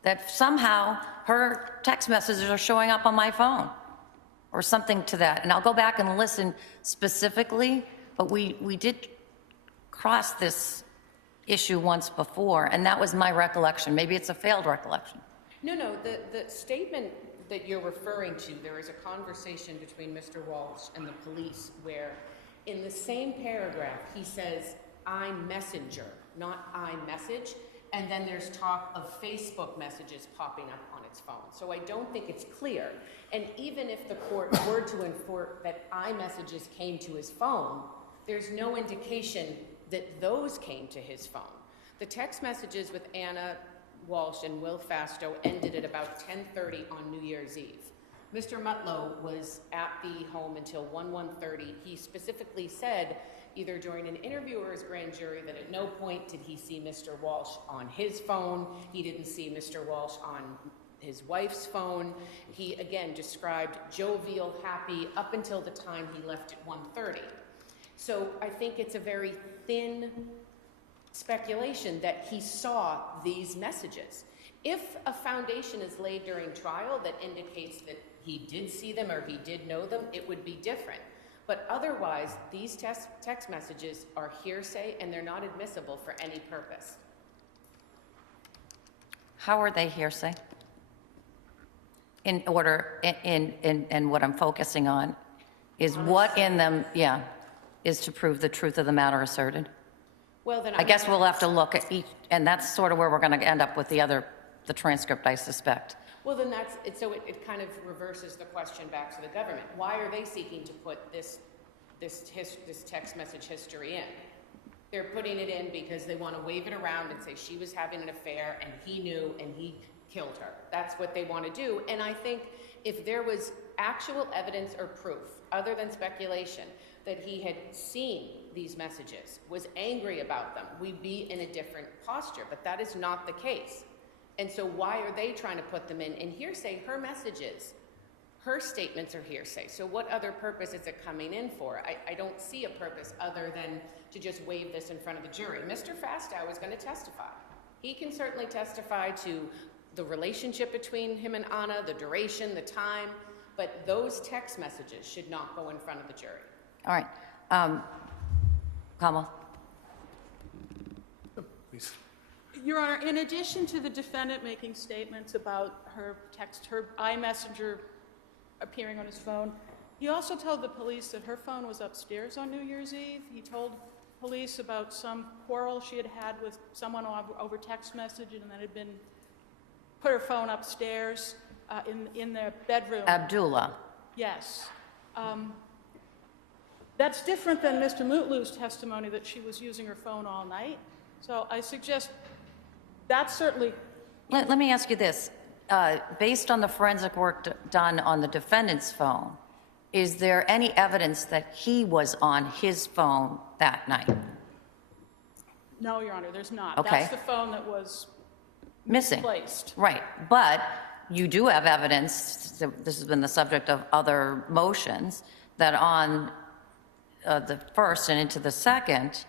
that somehow her text messages are showing up on my phone or something to that. And I'll go back and listen specifically, but we did cross this issue once before, and that was my recollection. Maybe it's a failed recollection. No, the statement that you're referring to, there is a conversation between Mr. Walsh and the police where in the same paragraph he says, "I'm messenger," not "I message," and then there's talk of Facebook messages popping up on its phone. So I don't think it's clear. And even if the court were to infer that I messages came to his phone, there's no indication that those came to his phone. The text messages with Anna Walsh and Will Fastow ended at about 10:30 on New Year's Eve. Mr. Mutlow was at the home until 1:30. He specifically said, either during an interview or his grand jury, that at no point did he see Mr. Walsh on his phone. He didn't see Mr. Walsh on his wife's phone. He, again, described jovial, happy, up until the time he left at 1:30. So I think it's a very thin speculation that he saw these messages. If a foundation is laid during trial that indicates that he did see them or he did know them, it would be different. But otherwise, these text messages are hearsay and they're not admissible for any purpose. How are they hearsay? In order, and what I'm focusing on is what in them, is to prove the truth of the matter asserted. Well, then I guess we'll have to look at each, and that's sort of where we're going to end up with the transcript, I suspect. Well, then so it kind of reverses the question back to the government. Why are they seeking to put this text message history in? They're putting it in because they want to wave it around and say she was having an affair and he knew and he killed her. That's what they want to do. And I think if there was actual evidence or proof, other than speculation, that he had seen these messages, was angry about them, we'd be in a different posture. But that is not the case. And so why are they trying to put them in? And hearsay, her messages, her statements are hearsay. So what other purpose is it coming in for? I don't see a purpose other than to just wave this in front of the jury. Mr. Fastow is going to testify. He can certainly testify to the relationship between him and Anna, the duration, the time, but those text messages should not go in front of the jury. All right. Kamal? Please. Your Honor, in addition to the defendant making statements about her iMessenger appearing on his phone, he also told the police that her phone was upstairs on New Year's Eve. He told police about some quarrel she had had with someone over text message and that had been put her phone upstairs in their bedroom. Abdullah. Yes. That's different than Mr. Mutlu's testimony that she was using her phone all night. So I suggest that's certainly... Let me ask you this. Based on the forensic work done on the defendant's phone, is there any evidence that he was on his phone that night? No, Your Honor, there's not. Okay. That's the phone that was Missing. misplaced. Right. But you do have evidence, this has been the subject of other motions, that on the first and into the second,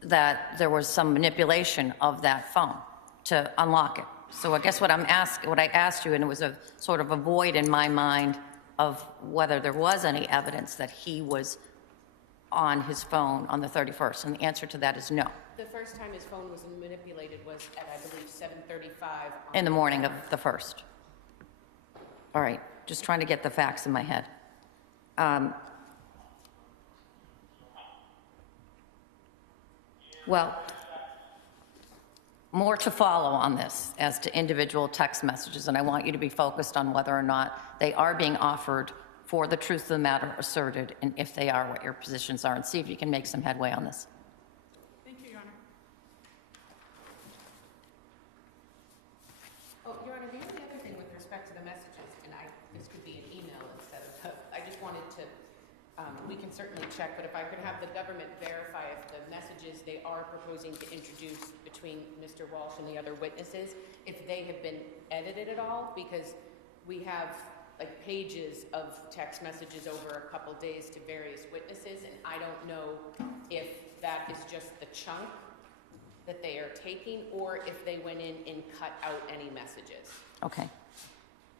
that there was some manipulation of that phone to unlock it. So I guess what I asked you, and it was a sort of a void in my mind of whether there was any evidence that he was on his phone on the 31st, and the answer to that is no. The first time his phone was manipulated was at, I believe, 7:35. In the morning of the 1st. All right, just trying to get the facts in my head. Well, more to follow on this as to individual text messages, and I want you to be focused on whether or not they are being offered for the truth of the matter asserted, and if they are, what your positions are, and see if you can make some headway on this. Thank you, Your Honor. Oh, Your Honor, the only other thing with respect to the messages, and this could be an email instead of, I just wanted to, we can certainly check, but if I could have the government verify if the messages they are proposing to introduce between Mr. Walsh and the other witnesses, if they have been edited at all, because we have like pages of text messages over a couple days to various witnesses, and I don't know if that is just the chunk that they are taking, or if they went in and cut out any messages. Okay.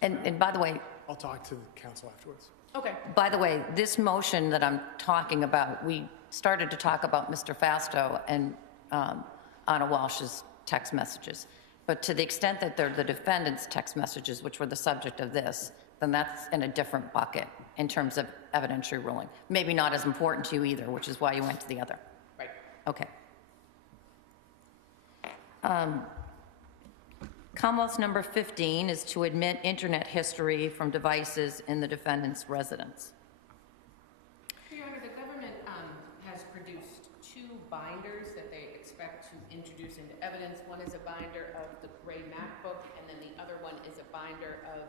And by the way, I'll talk to the counsel afterwards. Okay. by the way, this motion that I'm talking about, we started to talk about Mr. Fastow and Anna Walsh's text messages. But to the extent that they're the defendant's text messages, which were the subject of this, then that's in a different bucket in terms of evidentiary ruling. Maybe not as important to you either, which is why you went to the other. Right. Okay. Commonwealth's number 15 is to admit internet history from devices in the defendant's residence. Your Honor, the government has produced 2 binders that they expect to introduce into evidence. One is a binder of the gray MacBook, and then the other one is a binder of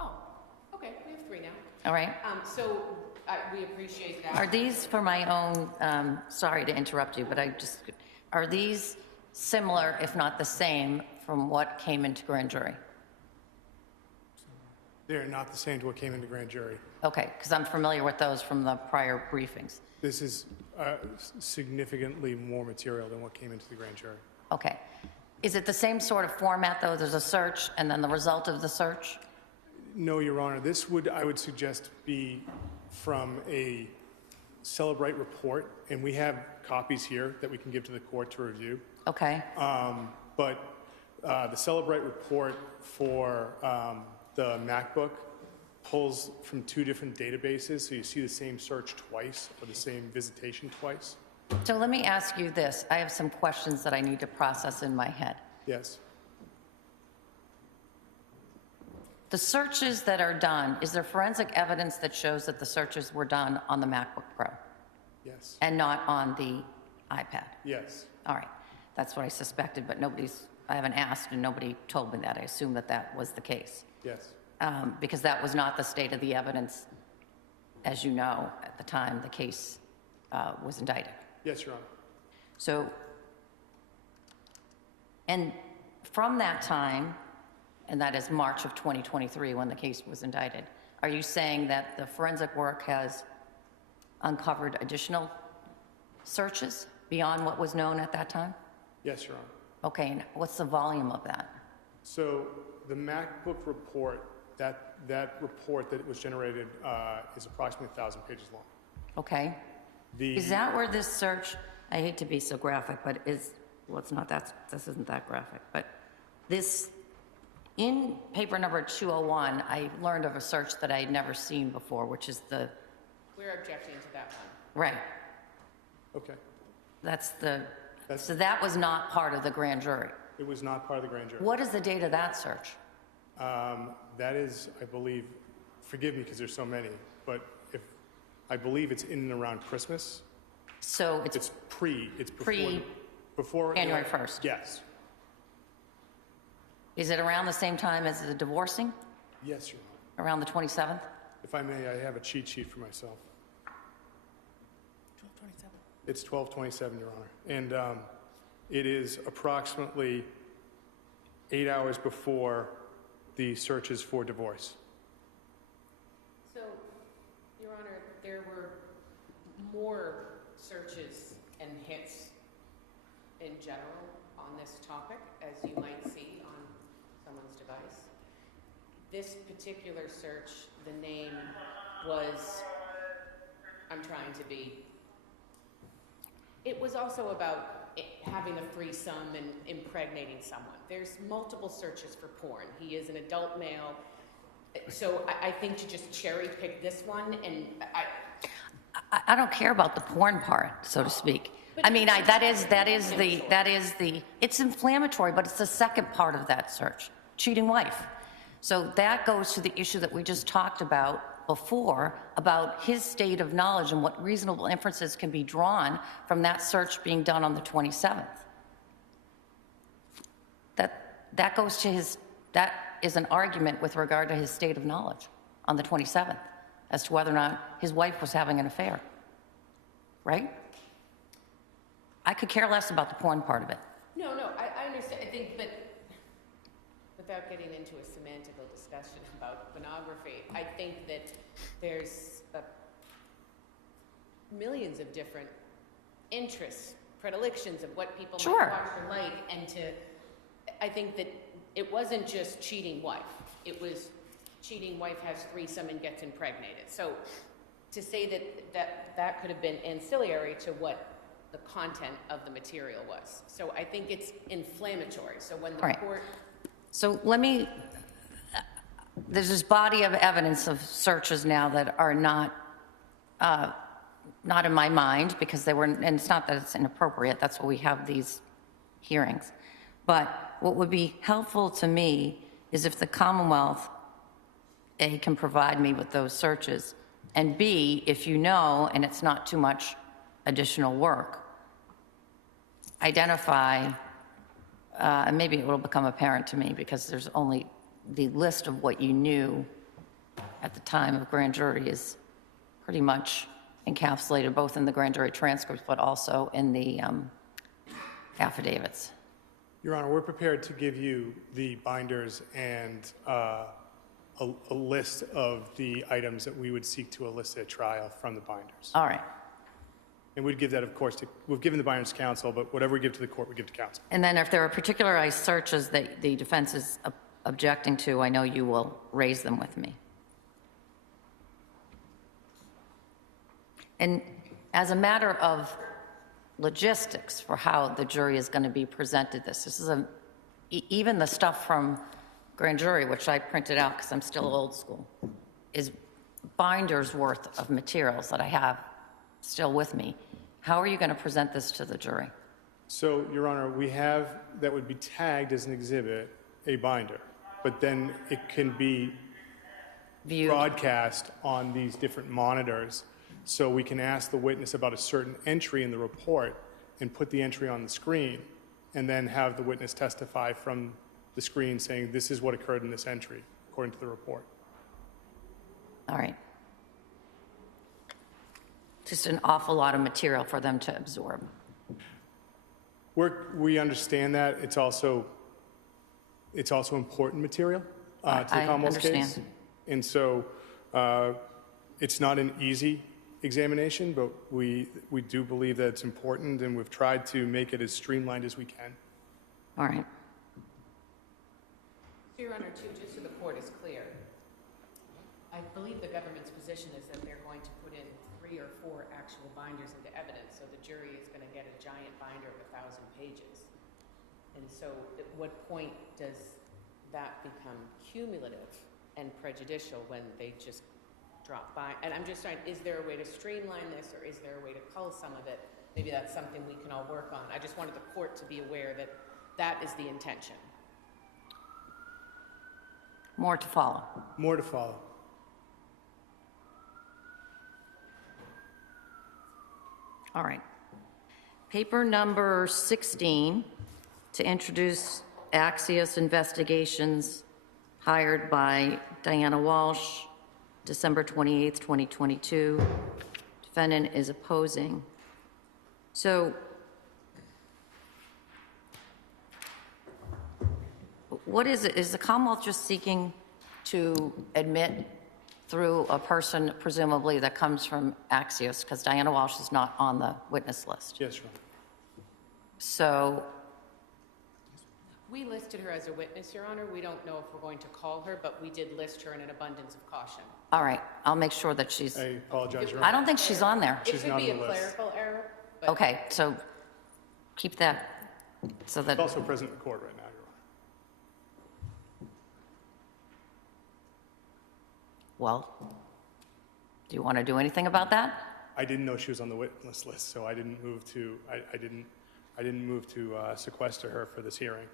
Oh, okay, we have 3 now. All right? So we appreciate that. Are these for my own, sorry to interrupt you, but are these similar, if not the same, from what came into grand jury? They're not the same to what came into grand jury. Okay, because I'm familiar with those from the prior briefings. This is significantly more material than what came into the grand jury. Okay. Is it the same sort of format, though? There's a search and then the result of the search? No, Your Honor, this would, I would suggest, be from a Celebrate report, and we have copies here that we can give to the court to review. Okay. But the Celebrate report for the MacBook pulls from two different databases, so you see the same search twice or the same visitation twice. So let me ask you this. I have some questions that I need to process in my head. Yes. The searches that are done, is there forensic evidence that shows that the searches were done on the MacBook Pro Yes. and not on the iPad? Yes. All right, that's what I suspected, but I haven't asked and nobody told me that. I assume that that was the case. Yes. Because that was not the state of the evidence, as you know, at the time the case was indicted. Yes, Your Honor. So, and from that time, and that is March of 2023 when the case was indicted, are you saying that the forensic work has uncovered additional searches beyond what was known at that time? Yes, Your Honor. Okay, and what's the volume of that? So the MacBook report, that report that was generated is approximately 1,000 pages long. Okay. Is that where this search, I hate to be so graphic, but well, it's not that, this isn't that graphic, but this, in paper number 201, I learned of a search that I had never seen before, which is the, We're objecting to that one. right, Okay. so that was not part of the grand jury. It was not part of the grand jury. What is the date of that search? That is, I believe, forgive me because there's so many, but I believe it's in and around Christmas. So it's It's before January 1st. Yes. Is it around the same time as the divorcing? Yes, Your Honor. Around the 27th? If I may, I have a cheat sheet for myself. 12/27. It's 12/27, Your Honor. And it is approximately 8 hours before the searches for divorce. So, Your Honor, there were more searches and hits in general on this topic, as you might see on someone's device. This particular search, the name was, I'm trying to be, it was also about having a threesome and impregnating someone. There's multiple searches for porn. He is an adult male. So I think to just cherry pick this one, and I don't care about the porn part, so to speak. I mean, that is the, it's inflammatory, but it's the second part of that search, cheating wife. So that goes to the issue that we just talked about before, about his state of knowledge and what reasonable inferences can be drawn from that search being done on the 27th. That goes to that is an argument with regard to his state of knowledge on the 27th as to whether or not his wife was having an affair, right? I could care less about the porn part of it. no, I understand. I think, but without getting into a semantical discussion about pornography, I think that there's millions of different interests, predilections of what people Sure. might watch or like, and I think that it wasn't just cheating wife. It was cheating wife has threesome and gets impregnated. So to say that could have been ancillary to what the content of the material was. So I think it's inflammatory. So when the Right. court... So there's this body of evidence of searches now that are not in my mind because they were, and it's not that it's inappropriate, that's why we have these hearings. But what would be helpful to me is if the Commonwealth, A, can provide me with those searches, and B, if you know, and it's not too much additional work, identify, and maybe it will become apparent to me because there's only the list of what you knew at the time of grand jury is pretty much encapsulated both in the grand jury transcripts but also in the affidavits. Your Honor, we're prepared to give you the binders and a list of the items that we would seek to elicit at trial from the binders. All right. And we'd give that, of course, we've given the binders to counsel, but whatever we give to the court, we give to counsel. And then if there are particularized searches that the defense is objecting to, I know you will raise them with me. And as a matter of logistics for how the jury is going to be presented this is even the stuff from grand jury, which I printed out because I'm still old school, is binders worth of materials that I have still with me. How are you going to present this to the jury? So, Your Honor, we have, that would be tagged as an exhibit, a binder, but then it can be Viewed. broadcast on these different monitors, so we can ask the witness about a certain entry in the report and put the entry on the screen, and then have the witness testify from the screen saying, this is what occurred in this entry, according to the report. All right. Just an awful lot of material for them to absorb. We understand that. It's also important material to the I Commonwealth's case. understand. And so it's not an easy examination, but we do believe that it's important, and we've tried to make it as streamlined as we can. All right. Your Honor, too, just so the court is clear, I believe the government's position is that they're going to put in 3 or 4 actual binders into evidence, so the jury is going to get a giant binder of 1,000 pages. And so at what point does that become cumulative and prejudicial when they just drop by? And I'm just trying, is there a way to streamline this, or is there a way to cull some of it? Maybe that's something we can all work on. I just wanted the court to be aware that that is the intention. More to follow. More to follow. All right. Paper number 16, to introduce Axios Investigations, hired by Diana Walsh, December 28th, 2022. Defendant is opposing. So what is it? Is the Commonwealth just seeking to admit through a person presumably that comes from Axios, because Diana Walsh is not on the witness list? Yes, Your Honor. So, We listed her as a witness, Your Honor. We don't know if we're going to call her, but we did list her in an abundance of caution. all right, I'll make sure that she's, I apologize, Your I Honor. don't think she's on there. It She's could not be a on the list. clerical error, but Okay, so keep that, so She's that, also present in court right now, Your Honor. well, do you want to do anything about that? I didn't know she was on the witness list, so I didn't move to, I didn't move to sequester her for this hearing.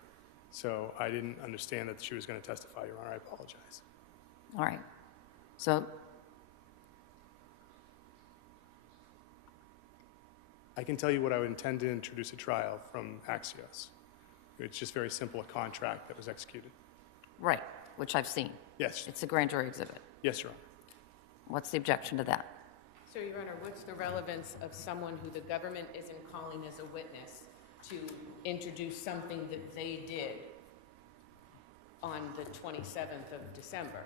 So I didn't understand that she was going to testify, Your Honor. I apologize. All right, so, I can tell you what I would intend to introduce at trial from Axios. It's just very simple, a contract that was executed. right, which I've seen. Yes, It's a grand jury exhibit. yes, Your Honor. What's the objection to that? So, Your Honor, what's the relevance of someone who the government isn't calling as a witness to introduce something that they did on the 27th of December?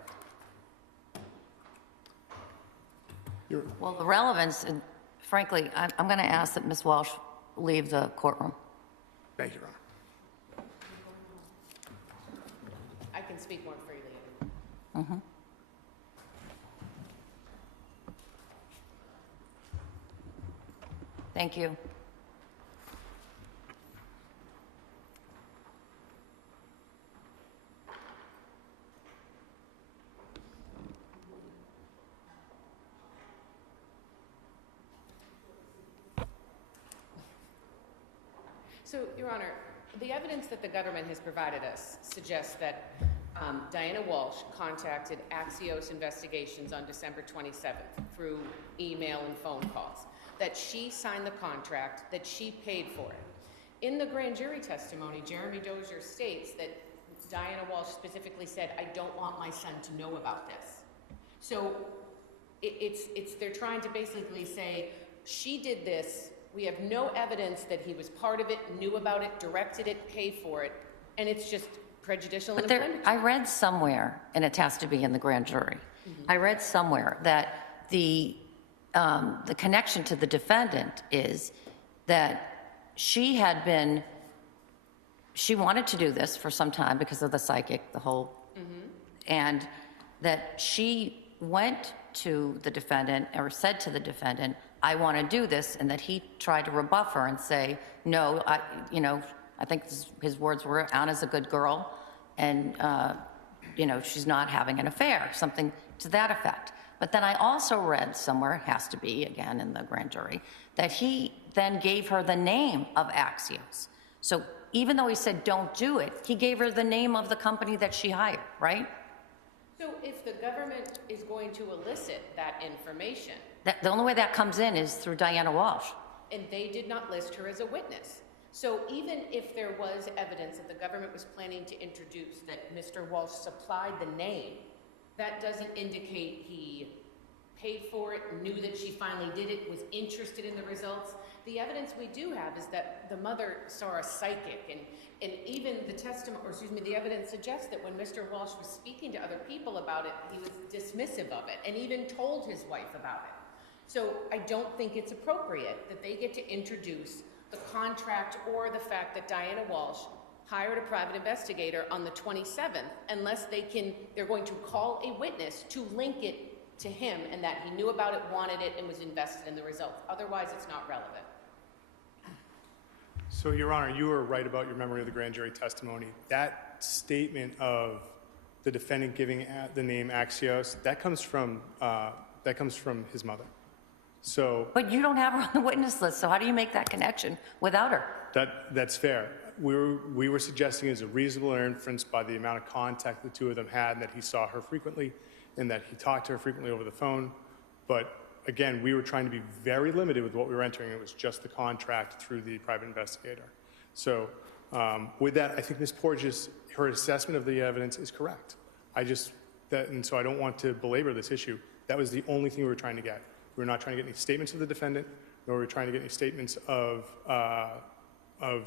Well, the relevance, and frankly, I'm going to ask that Ms. Walsh leave the courtroom. Thank you, Your Honor. I can speak more freely. Thank you. So, Your Honor, the evidence that the government has provided us suggests that Diana Walsh contacted Axios Investigations on December 27th through email and phone calls, that she signed the contract, that she paid for it. In the grand jury testimony, Jeremy Dozier states that Diana Walsh specifically said, I don't want my son to know about this. So they're trying to basically say, she did this, we have no evidence that he was part of it, knew about it, directed it, paid for it, and it's just prejudicial and But there, inflammatory. I read somewhere, and it has to be in the grand jury, I read somewhere that the connection to the defendant is that she wanted to do this for some time because of the psychic, the whole, and that she went to the defendant or said to the defendant, I want to do this, and that he tried to rebuff her and say, no, I think his words were, Anna's a good girl, and, she's not having an affair, something to that effect. But then I also read somewhere, it has to be, again, in the grand jury, that he then gave her the name of Axios. So even though he said don't do it, he gave her the name of the company that she hired, right? So if the government is going to elicit that information, The only way that comes in is through Diana Walsh. and they did not list her as a witness. So even if there was evidence that the government was planning to introduce that Mr. Walsh supplied the name, that doesn't indicate he paid for it, knew that she finally did it, was interested in the results. The evidence we do have is that the mother saw a psychic, and even the testimony, or excuse me, the evidence suggests that when Mr. Walsh was speaking to other people about it, he was dismissive of it, and even told his wife about it. So I don't think it's appropriate that they get to introduce the contract or the fact that Diana Walsh hired a private investigator on the 27th unless they're going to call a witness to link it to him and that he knew about it, wanted it, and was invested in the results. Otherwise, it's not relevant. So, Your Honor, you were right about your memory of the grand jury testimony. That statement of the defendant giving the name Axios, that comes from his mother. So But you don't have her on the witness list, so how do you make that connection without her? that's fair. We were suggesting as a reasonable inference by the amount of contact the two of them had, and that he saw her frequently, and that he talked to her frequently over the phone. But again, we were trying to be very limited with what we were entering. It was just the contract through the private investigator. So with that, I think Ms. Porges, her assessment of the evidence is correct. And so I don't want to belabor this issue. That was the only thing we were trying to get. We were not trying to get any statements of the defendant, nor were we trying to get any statements of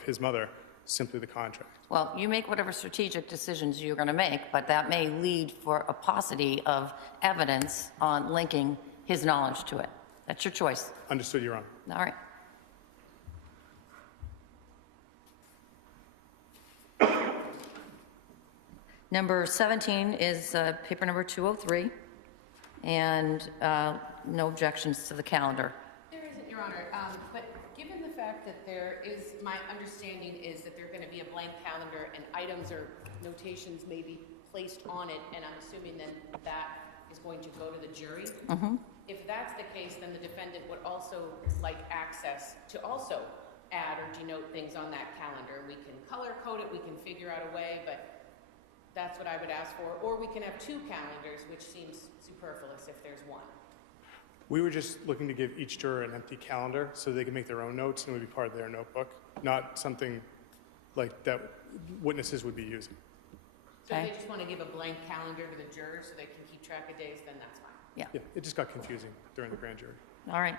his mother, simply the contract. Well, you make whatever strategic decisions you're going to make, but that may lead for a paucity of evidence on linking his knowledge to it. That's your choice. Understood, Your Honor. All right. Number 17 is paper number 203, and no objections to the calendar. There isn't, Your Honor, but given the fact that my understanding is that there's going to be a blank calendar and items or notations may be placed on it, and I'm assuming then that is going to go to the jury. If that's the case, then the defendant would also like access to also add or denote things on that calendar. We can color code it, we can figure out a way, but that's what I would ask for. Or we can have two calendars, which seems superfluous if there's one. We were just looking to give each juror an empty calendar so they could make their own notes and it would be part of their notebook, not something like that witnesses would be using. So Okay. if they just want to give a blank calendar to the jurors so they can keep track of days, then that's fine. Yeah. Yeah, it just got confusing during the grand jury. All right.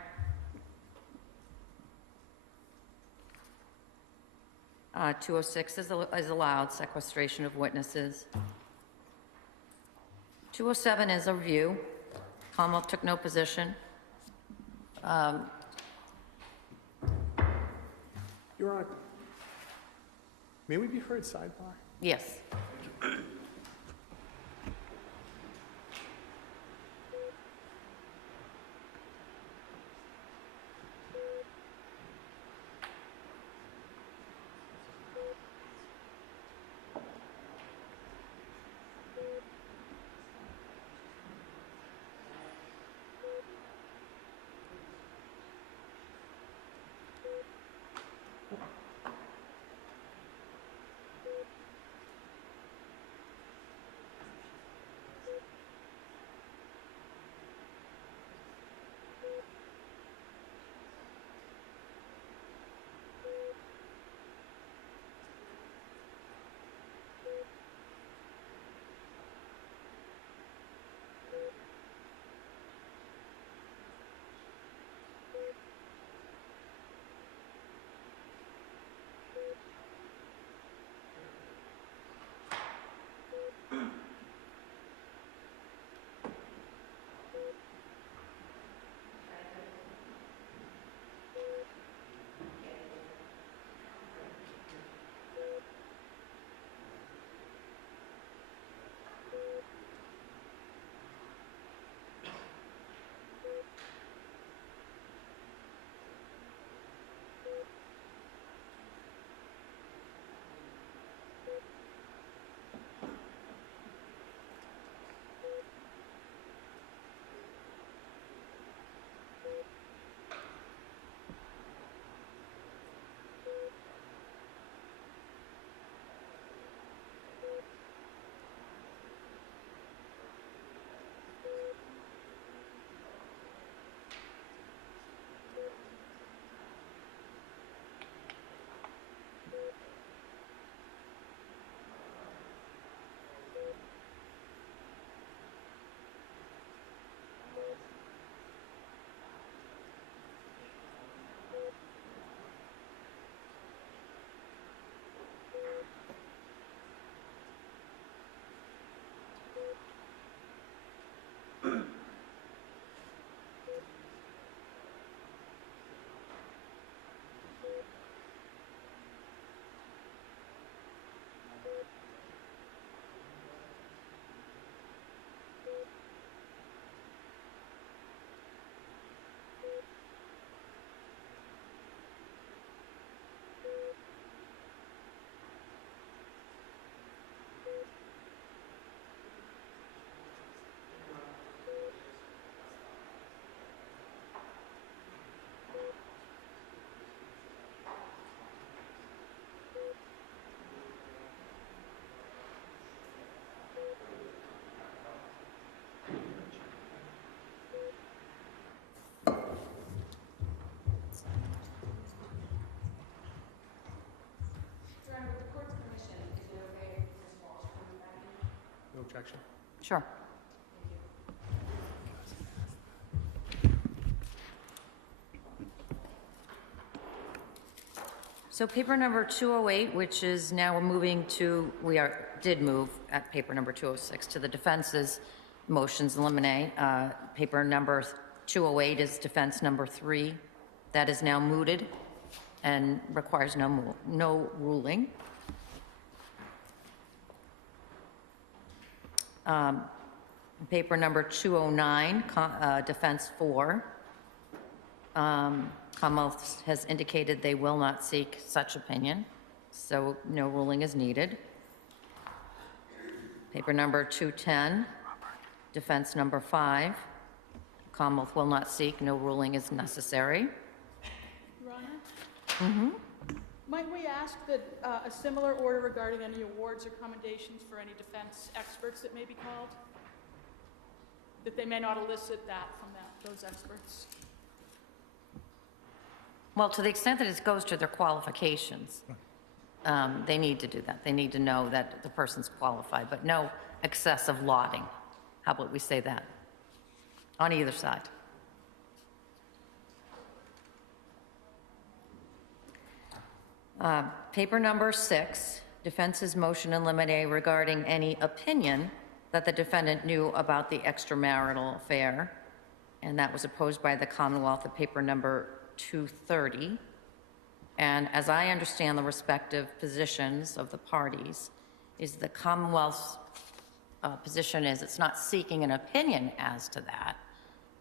206 is allowed, sequestration of witnesses. 207 is a review. Commonwealth took no position. Your Honor, may we be heard sidebar? Yes. objection. Sure. So paper number 208, which is now we're moving to, did move at paper number 206 to the defense's motions eliminate. Paper number 208 is defense number 3. That is now mooted and requires no ruling. Paper number 209, defense 4. Commonwealth has indicated they will not seek such opinion, so no ruling is needed. Paper number 210, defense number 5. Commonwealth will not seek, no ruling is necessary. Your Honor? Might we ask that a similar order regarding any awards or commendations for any defense experts that may be called? That they may not elicit that from those experts? Well, to the extent that it goes to their qualifications, they need to do that. They need to know that the person's qualified, but no excessive lauding. How about we say that? On either side. Paper number 6, defense's motion in limine regarding any opinion that the defendant knew about the extramarital affair, and that was opposed by the Commonwealth at paper number 230. And as I understand the respective positions of the parties, is the Commonwealth's position is it's not seeking an opinion as to that,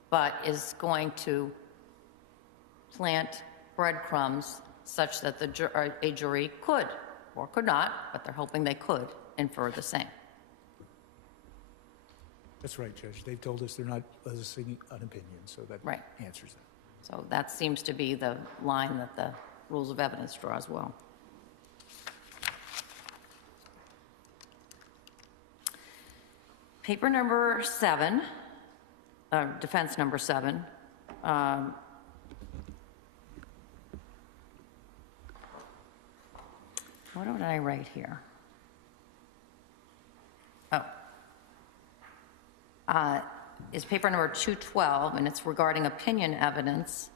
but is going to plant breadcrumbs such that a jury could, or could not, but they're hoping they could, infer the same. That's right, Judge. They've told us they're not eliciting an opinion, so that Right. answers that. So that seems to be the line that the rules of evidence draw as well. Paper number 7, defense number 7. What did I write here? Is paper number 212, and it's regarding opinion evidence,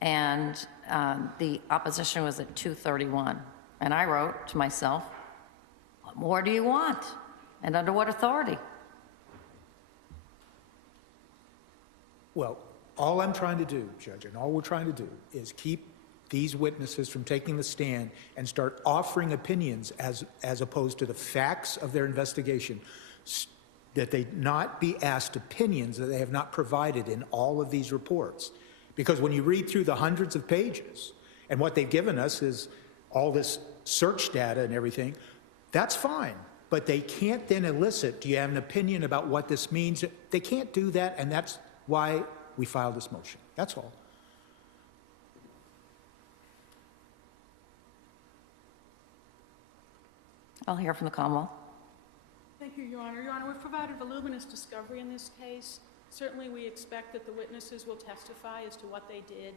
and the opposition was at 231. And I wrote to myself, what more do you want? And under what authority? Well, all I'm trying to do, Judge, and all we're trying to do is keep these witnesses from taking the stand and start offering opinions as opposed to the facts of their investigation, that they not be asked opinions that they have not provided in all of these reports. Because when you read through the hundreds of pages, and what they've given us is all this search data and everything, that's fine. But they can't then elicit, do you have an opinion about what this means? They can't do that, and that's why we filed this motion. That's all. I'll hear from the Commonwealth. Thank you, Your Honor. Your Honor, we've provided voluminous discovery in this case. Certainly, we expect that the witnesses will testify as to what they did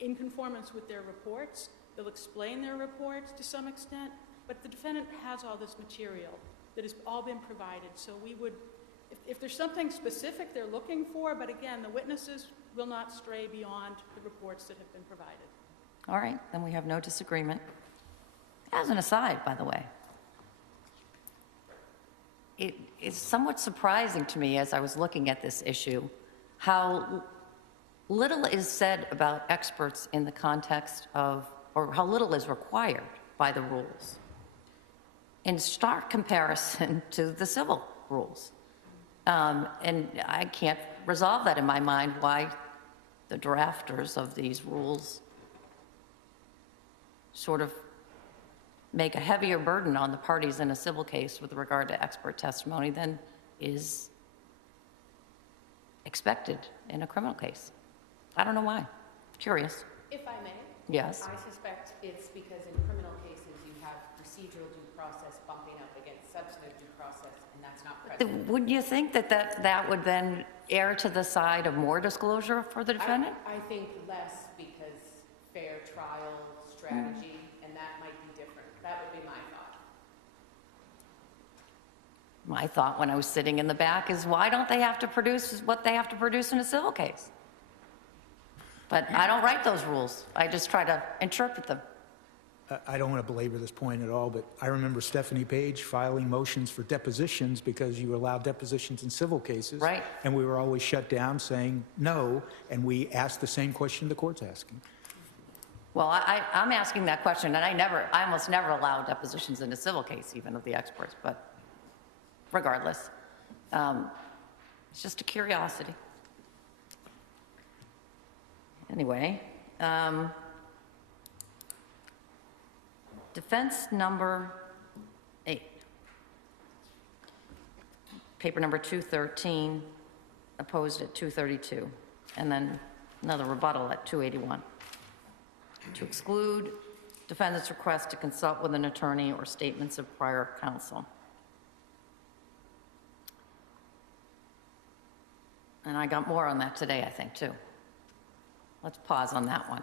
in conformance with their reports. They'll explain their reports to some extent, but the defendant has all this material that has all been provided. So we would, if there's something specific they're looking for, but again, the witnesses will not stray beyond the reports that have been provided. All right, then we have no disagreement. As an aside, by the way, it is somewhat surprising to me as I was looking at this issue how little is said about experts in the context of, or how little is required by the rules in stark comparison to the civil rules. And I can't resolve that in my mind why the drafters of these rules sort of make a heavier burden on the parties in a civil case with regard to expert testimony than is expected in a criminal case. I don't know why. Curious. If I may? Yes. I suspect it's because in criminal cases you have procedural due process bumping up against substantive due process, and that's not present. Wouldn't you think that would then err to the side of more disclosure for the defendant? I think less because fair trial strategy, and that might be different. That would be my thought. My thought when I was sitting in the back is, why don't they have to produce what they have to produce in a civil case? But I don't write those rules. I just try to interpret them. I don't want to belabor this point at all, but I remember Stephanie Page filing motions for depositions because you allowed depositions in civil cases. Right. And we were always shut down saying no, and we asked the same question the court's asking. Well, I'm asking that question, and I almost never allow depositions in a civil case, even of the experts, but regardless, it's just a curiosity. Anyway, defense number 8, paper number 213, opposed at 232, and then another rebuttal at 281. To exclude defendant's request to consult with an attorney or statements of prior counsel. And I got more on that today, I think, too. Let's pause on that one.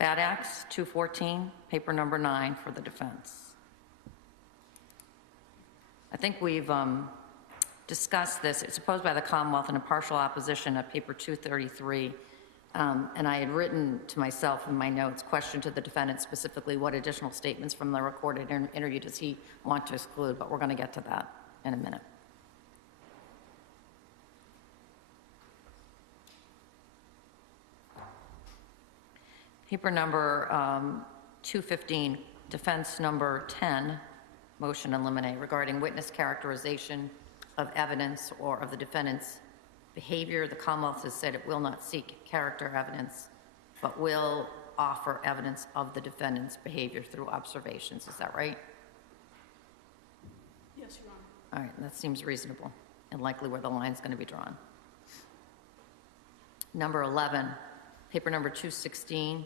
Bad Acts, 214, paper number 9 for the defense. I think we've discussed this. It's opposed by the Commonwealth in a partial opposition at paper 233. And I had written to myself in my notes, question to the defendant specifically, what additional statements from the recorded interview does he want to exclude? But we're going to get to that in a minute. Paper number 215, defense number 10, motion in limine regarding witness characterization of evidence or of the defendant's behavior. The Commonwealth has said it will not seek character evidence, but will offer evidence of the defendant's behavior through observations. Is that right? Yes, Your Honor. All right, that seems reasonable and likely where the line's going to be drawn. Number 11, paper number 216,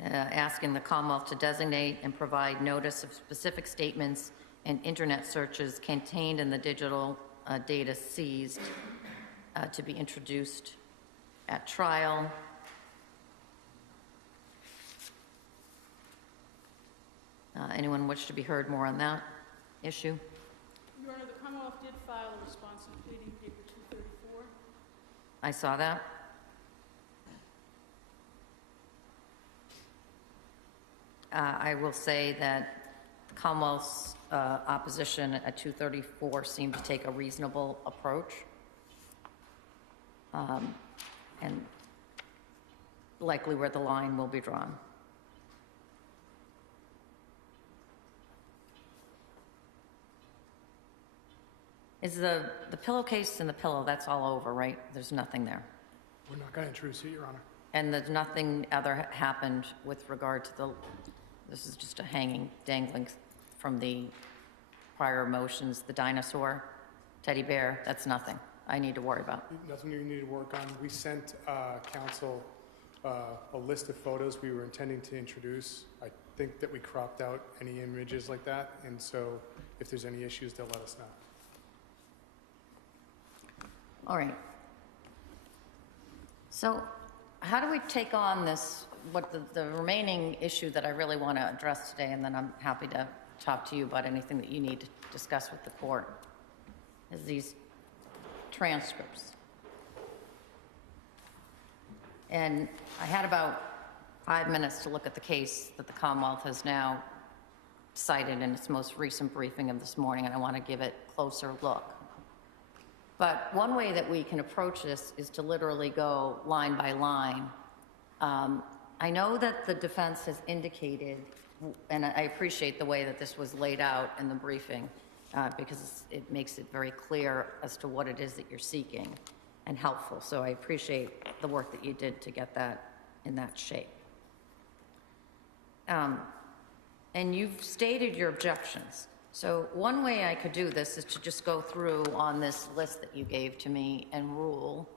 asking the Commonwealth to designate and provide notice of specific statements and internet searches contained in the digital data seized to be introduced at trial. Anyone wish to be heard more on that issue? Your Honor, the Commonwealth did file a response in pleading paper 234. I saw that. I will say that the Commonwealth's opposition at 234 seemed to take a reasonable approach. And likely where the line will be drawn. Is the pillowcase and the pillow, that's all over, right? There's nothing there. We're not going to introduce it, Your Honor. And there's nothing other happened with regard to the, this is just a hanging, dangling from the prior motions, the dinosaur, teddy bear, that's nothing I need to worry about. Nothing you need to work on. We sent counsel a list of photos we were intending to introduce. I think that we cropped out any images like that, and so if there's any issues, they'll let us know. All right. So how do we take on this, what the remaining issue that I really want to address today, and then I'm happy to talk to you about anything that you need to discuss with the court, is these transcripts. And I had about 5 minutes to look at the case that the Commonwealth has now cited in its most recent briefing of this morning, and I want to give it a closer look. But one way that we can approach this is to literally go line by line. I know that the defense has indicated, and I appreciate the way that this was laid out in the briefing, because it makes it very clear as to what it is that you're seeking and helpful. So I appreciate the work that you did to get that in that shape. And you've stated your objections. So one way I could do this is to just go through on this list that you gave to me and rule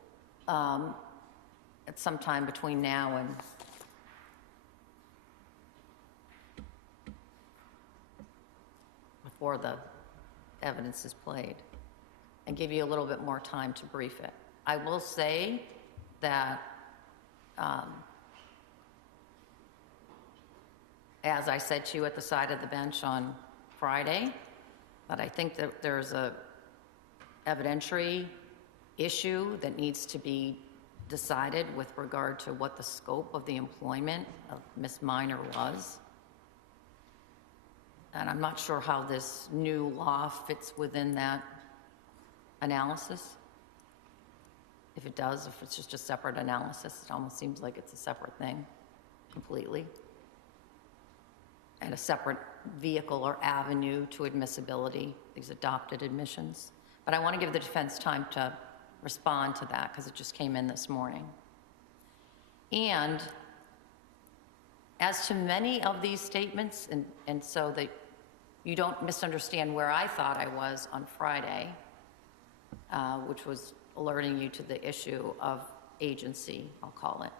at some time between now and before the evidence is played, and give you a little bit more time to brief it. I will say that as I said to you at the side of the bench on Friday, that I think that there's a evidentiary issue that needs to be decided with regard to what the scope of the employment of Ms. Minor was. And I'm not sure how this new law fits within that analysis. If it does, if it's just a separate analysis, it almost seems like it's a separate thing completely. And a separate vehicle or avenue to admissibility, these adopted admissions. But I want to give the defense time to respond to that because it just came in this morning. And as to many of these statements, and so that you don't misunderstand where I thought I was on Friday, which was alerting you to the issue of agency, I'll call it.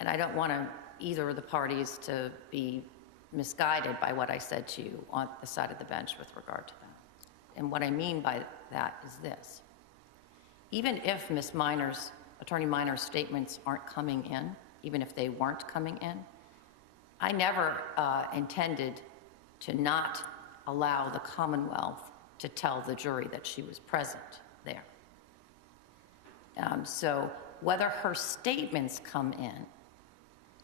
And I don't want either of the parties to be misguided by what I said to you on the side of the bench with regard to that. And what I mean by that is this. Even if Attorney Minor's statements aren't coming in, even if they weren't coming in, I never intended to not allow the Commonwealth to tell the jury that she was present there. So whether her statements come in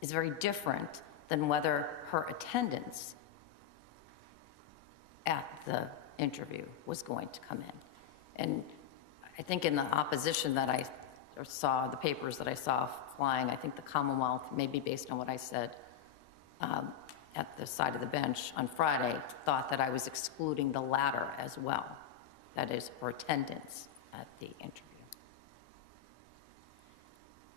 is very different than whether her attendance at the interview was going to come in. And I think in the opposition that I saw, the papers that I saw flying, I think the Commonwealth, maybe based on what I said at the side of the bench on Friday, thought that I was excluding the latter as well, that is, her attendance at the interview.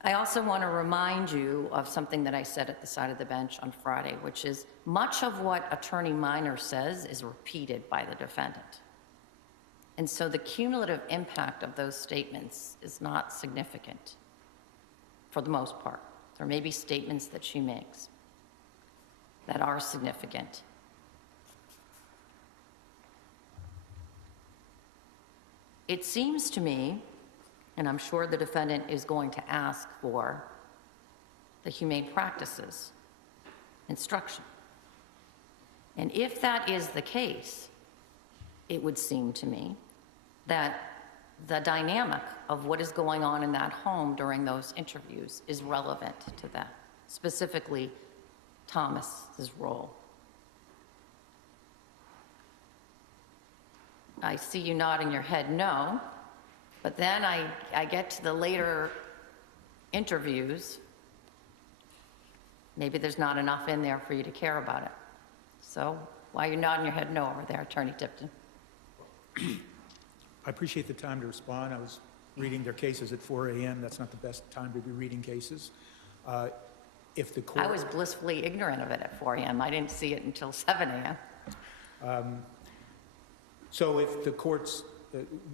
I also want to remind you of something that I said at the side of the bench on Friday, which is much of what Attorney Minor says is repeated by the defendant. And so the cumulative impact of those statements is not significant for the most part. There may be statements that she makes that are significant. It seems to me, and I'm sure the defendant is going to ask for the humane practices instruction. And if that is the case, it would seem to me that the dynamic of what is going on in that home during those interviews is relevant to that, specifically Thomas's role. I see you nodding your head no, but then I get to the later interviews. Maybe there's not enough in there for you to care about it. So why are you nodding your head no over there, Attorney Tipton? I appreciate the time to respond. I was reading their cases at 4 a.m. That's not the best time to be reading cases. If the court... I was blissfully ignorant of it at 4 a.m. I didn't see it until 7 a.m. So if the court's...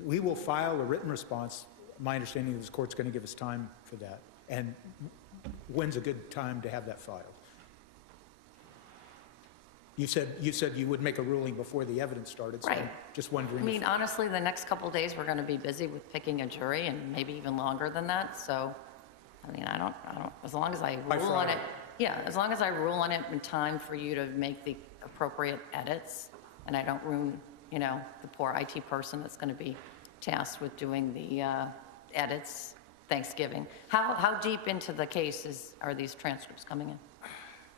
we will file a written response. My understanding is this court's going to give us time for that. And when's a good time to have that filed? You said you would make a ruling before the evidence started, so Right. I'm just wondering... I mean, honestly, the next couple of days, we're going to be busy with picking a jury, and maybe even longer than that, so, I mean, I don't, as long as I By rule on Friday. it, yeah, as long as I rule on it in time for you to make the appropriate edits, and I don't ruin, you know, the poor IT person that's going to be tasked with doing the edits, Thanksgiving. How deep into the case are these transcripts coming in?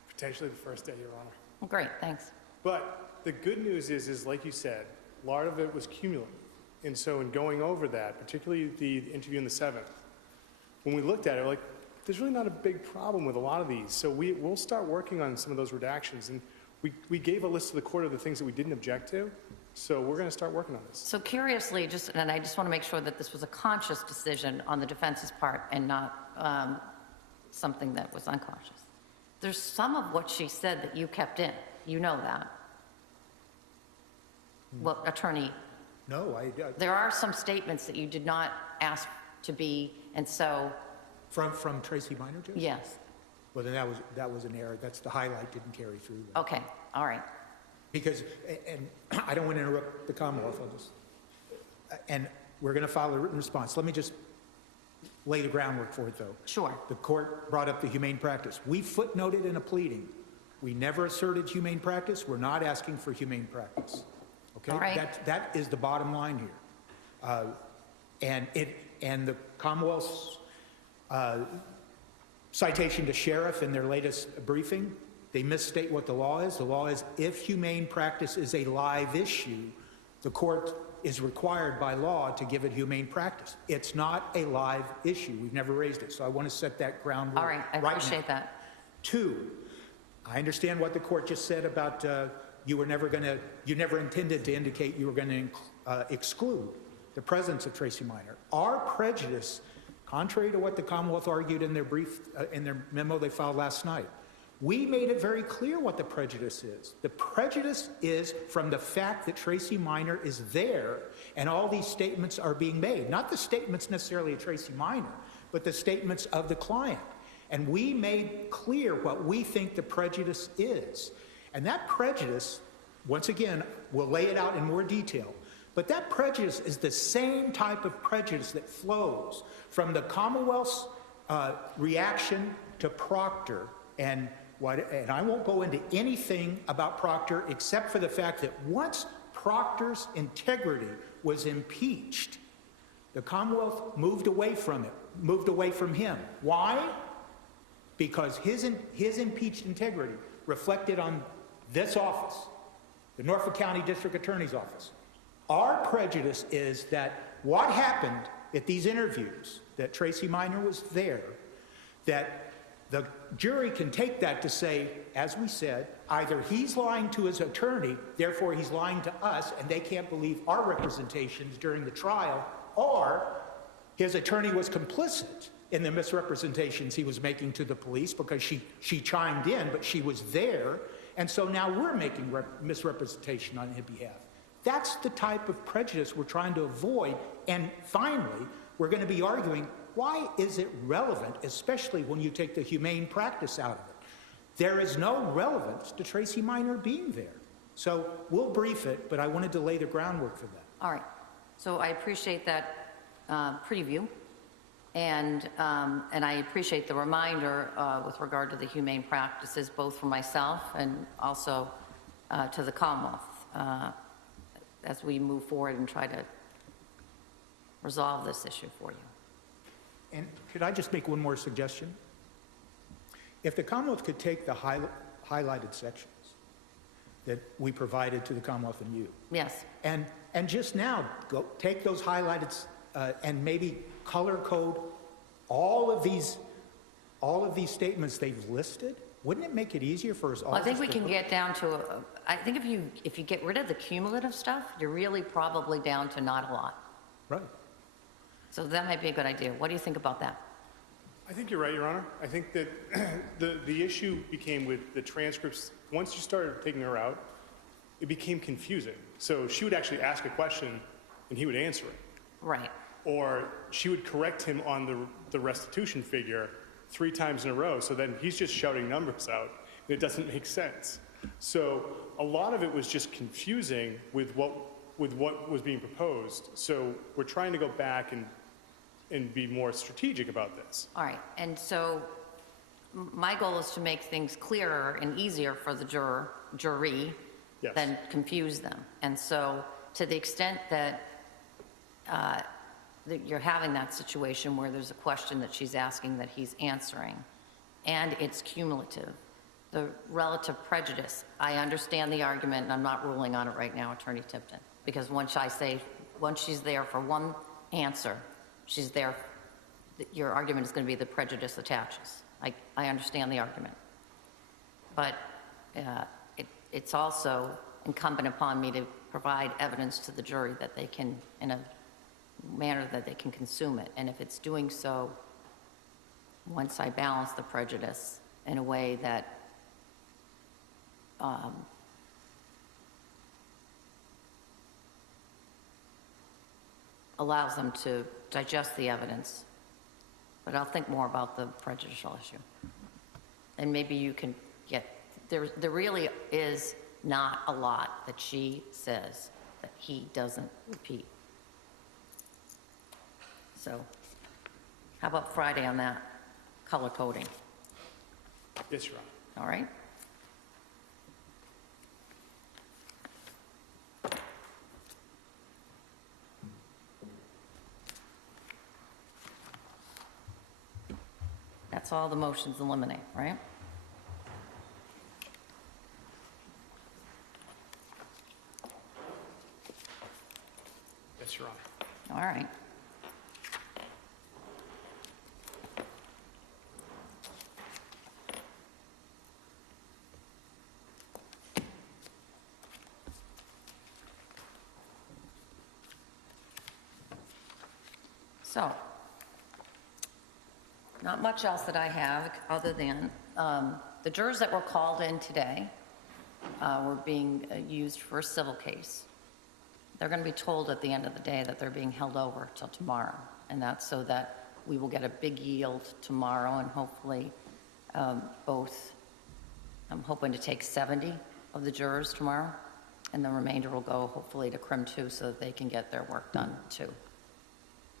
Potentially the first day, Your Honor. Well, great, thanks. But the good news is like you said, a lot of it was cumulative. And so in going over that, particularly the interview in the 7th, when we looked at it, like, there's really not a big problem with a lot of these. So we'll start working on some of those redactions. And we gave a list to the court of the things that we didn't object to. So we're going to start working on this. So curiously, and I just want to make sure that this was a conscious decision on the defense's part and not something that was unconscious. There's some of what she said that you kept in. You know that. Well, attorney, No, there are some statements that you did not ask to be, and so, from Tracy Minor, Judge? yes. Well, then that was an error. That's the highlight didn't carry through. Okay, all right. Because, and I don't want to interrupt the Commonwealth, and we're going to file a written response. Let me just lay the groundwork for it, though. Sure. The court brought up the humane practice. We footnoted in a pleading. We never asserted humane practice. We're not asking for humane practice. Okay? All right. That is the bottom line here. And the Commonwealth's citation to sheriff in their latest briefing, they misstate what the law is. The law is if humane practice is a live issue, the court is required by law to give it humane practice. It's not a live issue. We've never raised it. So I want to set that groundwork. All right, I now. appreciate that. 2, I understand what the court just said about you never intended to indicate you were going to exclude the presence of Tracy Minor. Our prejudice, contrary to what the Commonwealth argued in their brief, in their memo they filed last night, we made it very clear what the prejudice is. The prejudice is from the fact that Tracy Minor is there and all these statements are being made. Not the statements necessarily of Tracy Minor, but the statements of the client. And we made clear what we think the prejudice is. And that prejudice, once again, we'll lay it out in more detail, but that prejudice is the same type of prejudice that flows from the Commonwealth's reaction to Proctor. And I won't go into anything about Proctor except for the fact that once Proctor's integrity was impeached, the Commonwealth moved away from it, moved away from him. Why? Because his impeached integrity reflected on this office, the Norfolk County District Attorney's Office. Our prejudice is that what happened at these interviews, that Tracy Minor was there, that the jury can take that to say, as we said, either he's lying to his attorney, therefore he's lying to us, and they can't believe our representations during the trial, or his attorney was complicit in the misrepresentations he was making to the police because she chimed in, but she was there, and so now we're making misrepresentation on his behalf. That's the type of prejudice we're trying to avoid, and finally, we're going to be arguing, why is it relevant, especially when you take the humane practice out of it? There is no relevance to Tracy Minor being there. So we'll brief it, but I wanted to lay the groundwork for that. All right. So I appreciate that preview, and I appreciate the reminder with regard to the humane practices, both for myself and also to the Commonwealth as we move forward and try to resolve this issue for you. And could I just make one more suggestion? If the Commonwealth could take the highlighted sections that we provided to the Commonwealth and you, Yes. and just now go take those highlighted and maybe color code all of these statements they've listed, wouldn't it make it easier for us all? Well, I think we can get down to, I think if you get rid of the cumulative stuff, you're really probably down to not a lot. Right. So that might be a good idea. What do you think about that? I think you're right, Your Honor. I think that the issue became with the transcripts, once you started taking her out, it became confusing. So she would actually ask a question and he would answer it. Right. Or she would correct him on the restitution figure 3 times in a row. So then he's just shouting numbers out and it doesn't make sense. So a lot of it was just confusing with what was being proposed. So we're trying to go back and be more strategic about this. All right. And so my goal is to make things clearer and easier for the jury Yes. than confuse them. And so to the extent that you're having that situation where there's a question that she's asking that he's answering, and it's cumulative, the relative prejudice, I understand the argument, and I'm not ruling on it right now, Attorney Tipton, because once she's there for one answer, she's there, your argument is going to be the prejudice attaches. I understand the argument. But it's also incumbent upon me to provide evidence to the jury that they can, in a manner that they can consume it. And if it's doing so, once I balance the prejudice in a way that allows them to digest the evidence, but I'll think more about the prejudicial issue. And maybe you can get, there really is not a lot that she says that he doesn't repeat. So How about Friday on that color coding? Yes, Your Honor. All right? That's all the motions eliminate, right? Yes, Your Honor. All right. So, not much else that I have, other than the jurors that were called in today were being used for a civil case. They're going to be told at the end of the day that they're being held over till tomorrow, and that's so that we will get a big yield tomorrow, and hopefully I'm hoping to take 70 of the jurors tomorrow, and the remainder will go hopefully to Crim 2 so that they can get their work done too.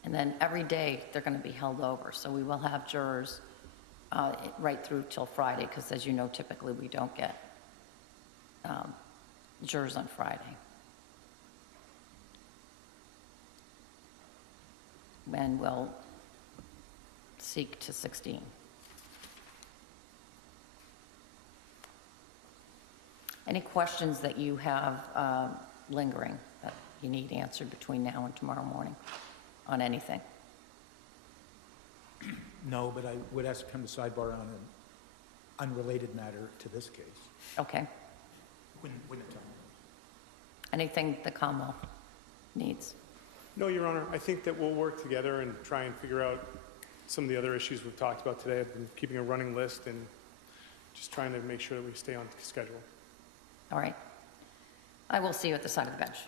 And then every day, they're going to be held over. So we will have jurors right through till Friday, because as you know, typically we don't get jurors on Friday. And we'll seek to 16. Any questions that you have lingering that you need answered between now and tomorrow morning on anything? No, but I would ask to come to sidebar on an unrelated matter to this case. Okay. When it's on. Anything the Commonwealth needs? No, Your Honor, I think that we'll work together and try and figure out some of the other issues we've talked about today. I've been keeping a running list and just trying to make sure that we stay on schedule. All right. I will see you at the side of the bench.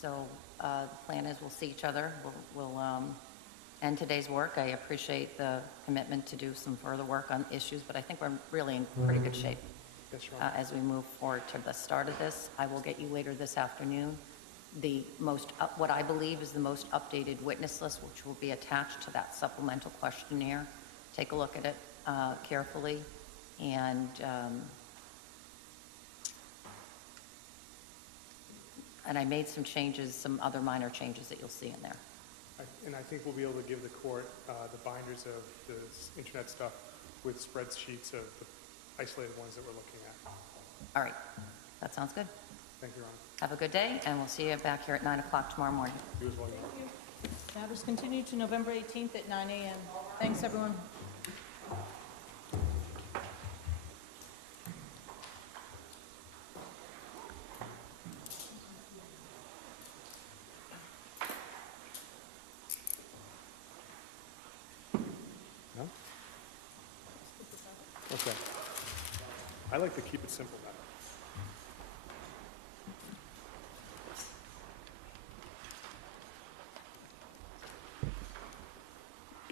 So the plan is we'll see each other. We'll end today's work. I appreciate the commitment to do some further work on issues, but I think we're really in pretty good shape Yes, Your Honor. as we move forward to the start of this. I will get you later this afternoon what I believe is the most updated witness list, which will be attached to that supplemental questionnaire. Take a look at it carefully, and I made some changes, some other minor changes that you'll see in there. And I think we'll be able to give the court the binders of the internet stuff with spreadsheets of the isolated ones that we're looking at. All right, that sounds good. Thank you, Your Honor. Have a good day, and we'll see you back here at 9 o'clock tomorrow morning. You as well, Your Honor. Matters continued to November 18th at 9 a.m. Thanks, everyone. No? Okay. I like to keep it simple, Madam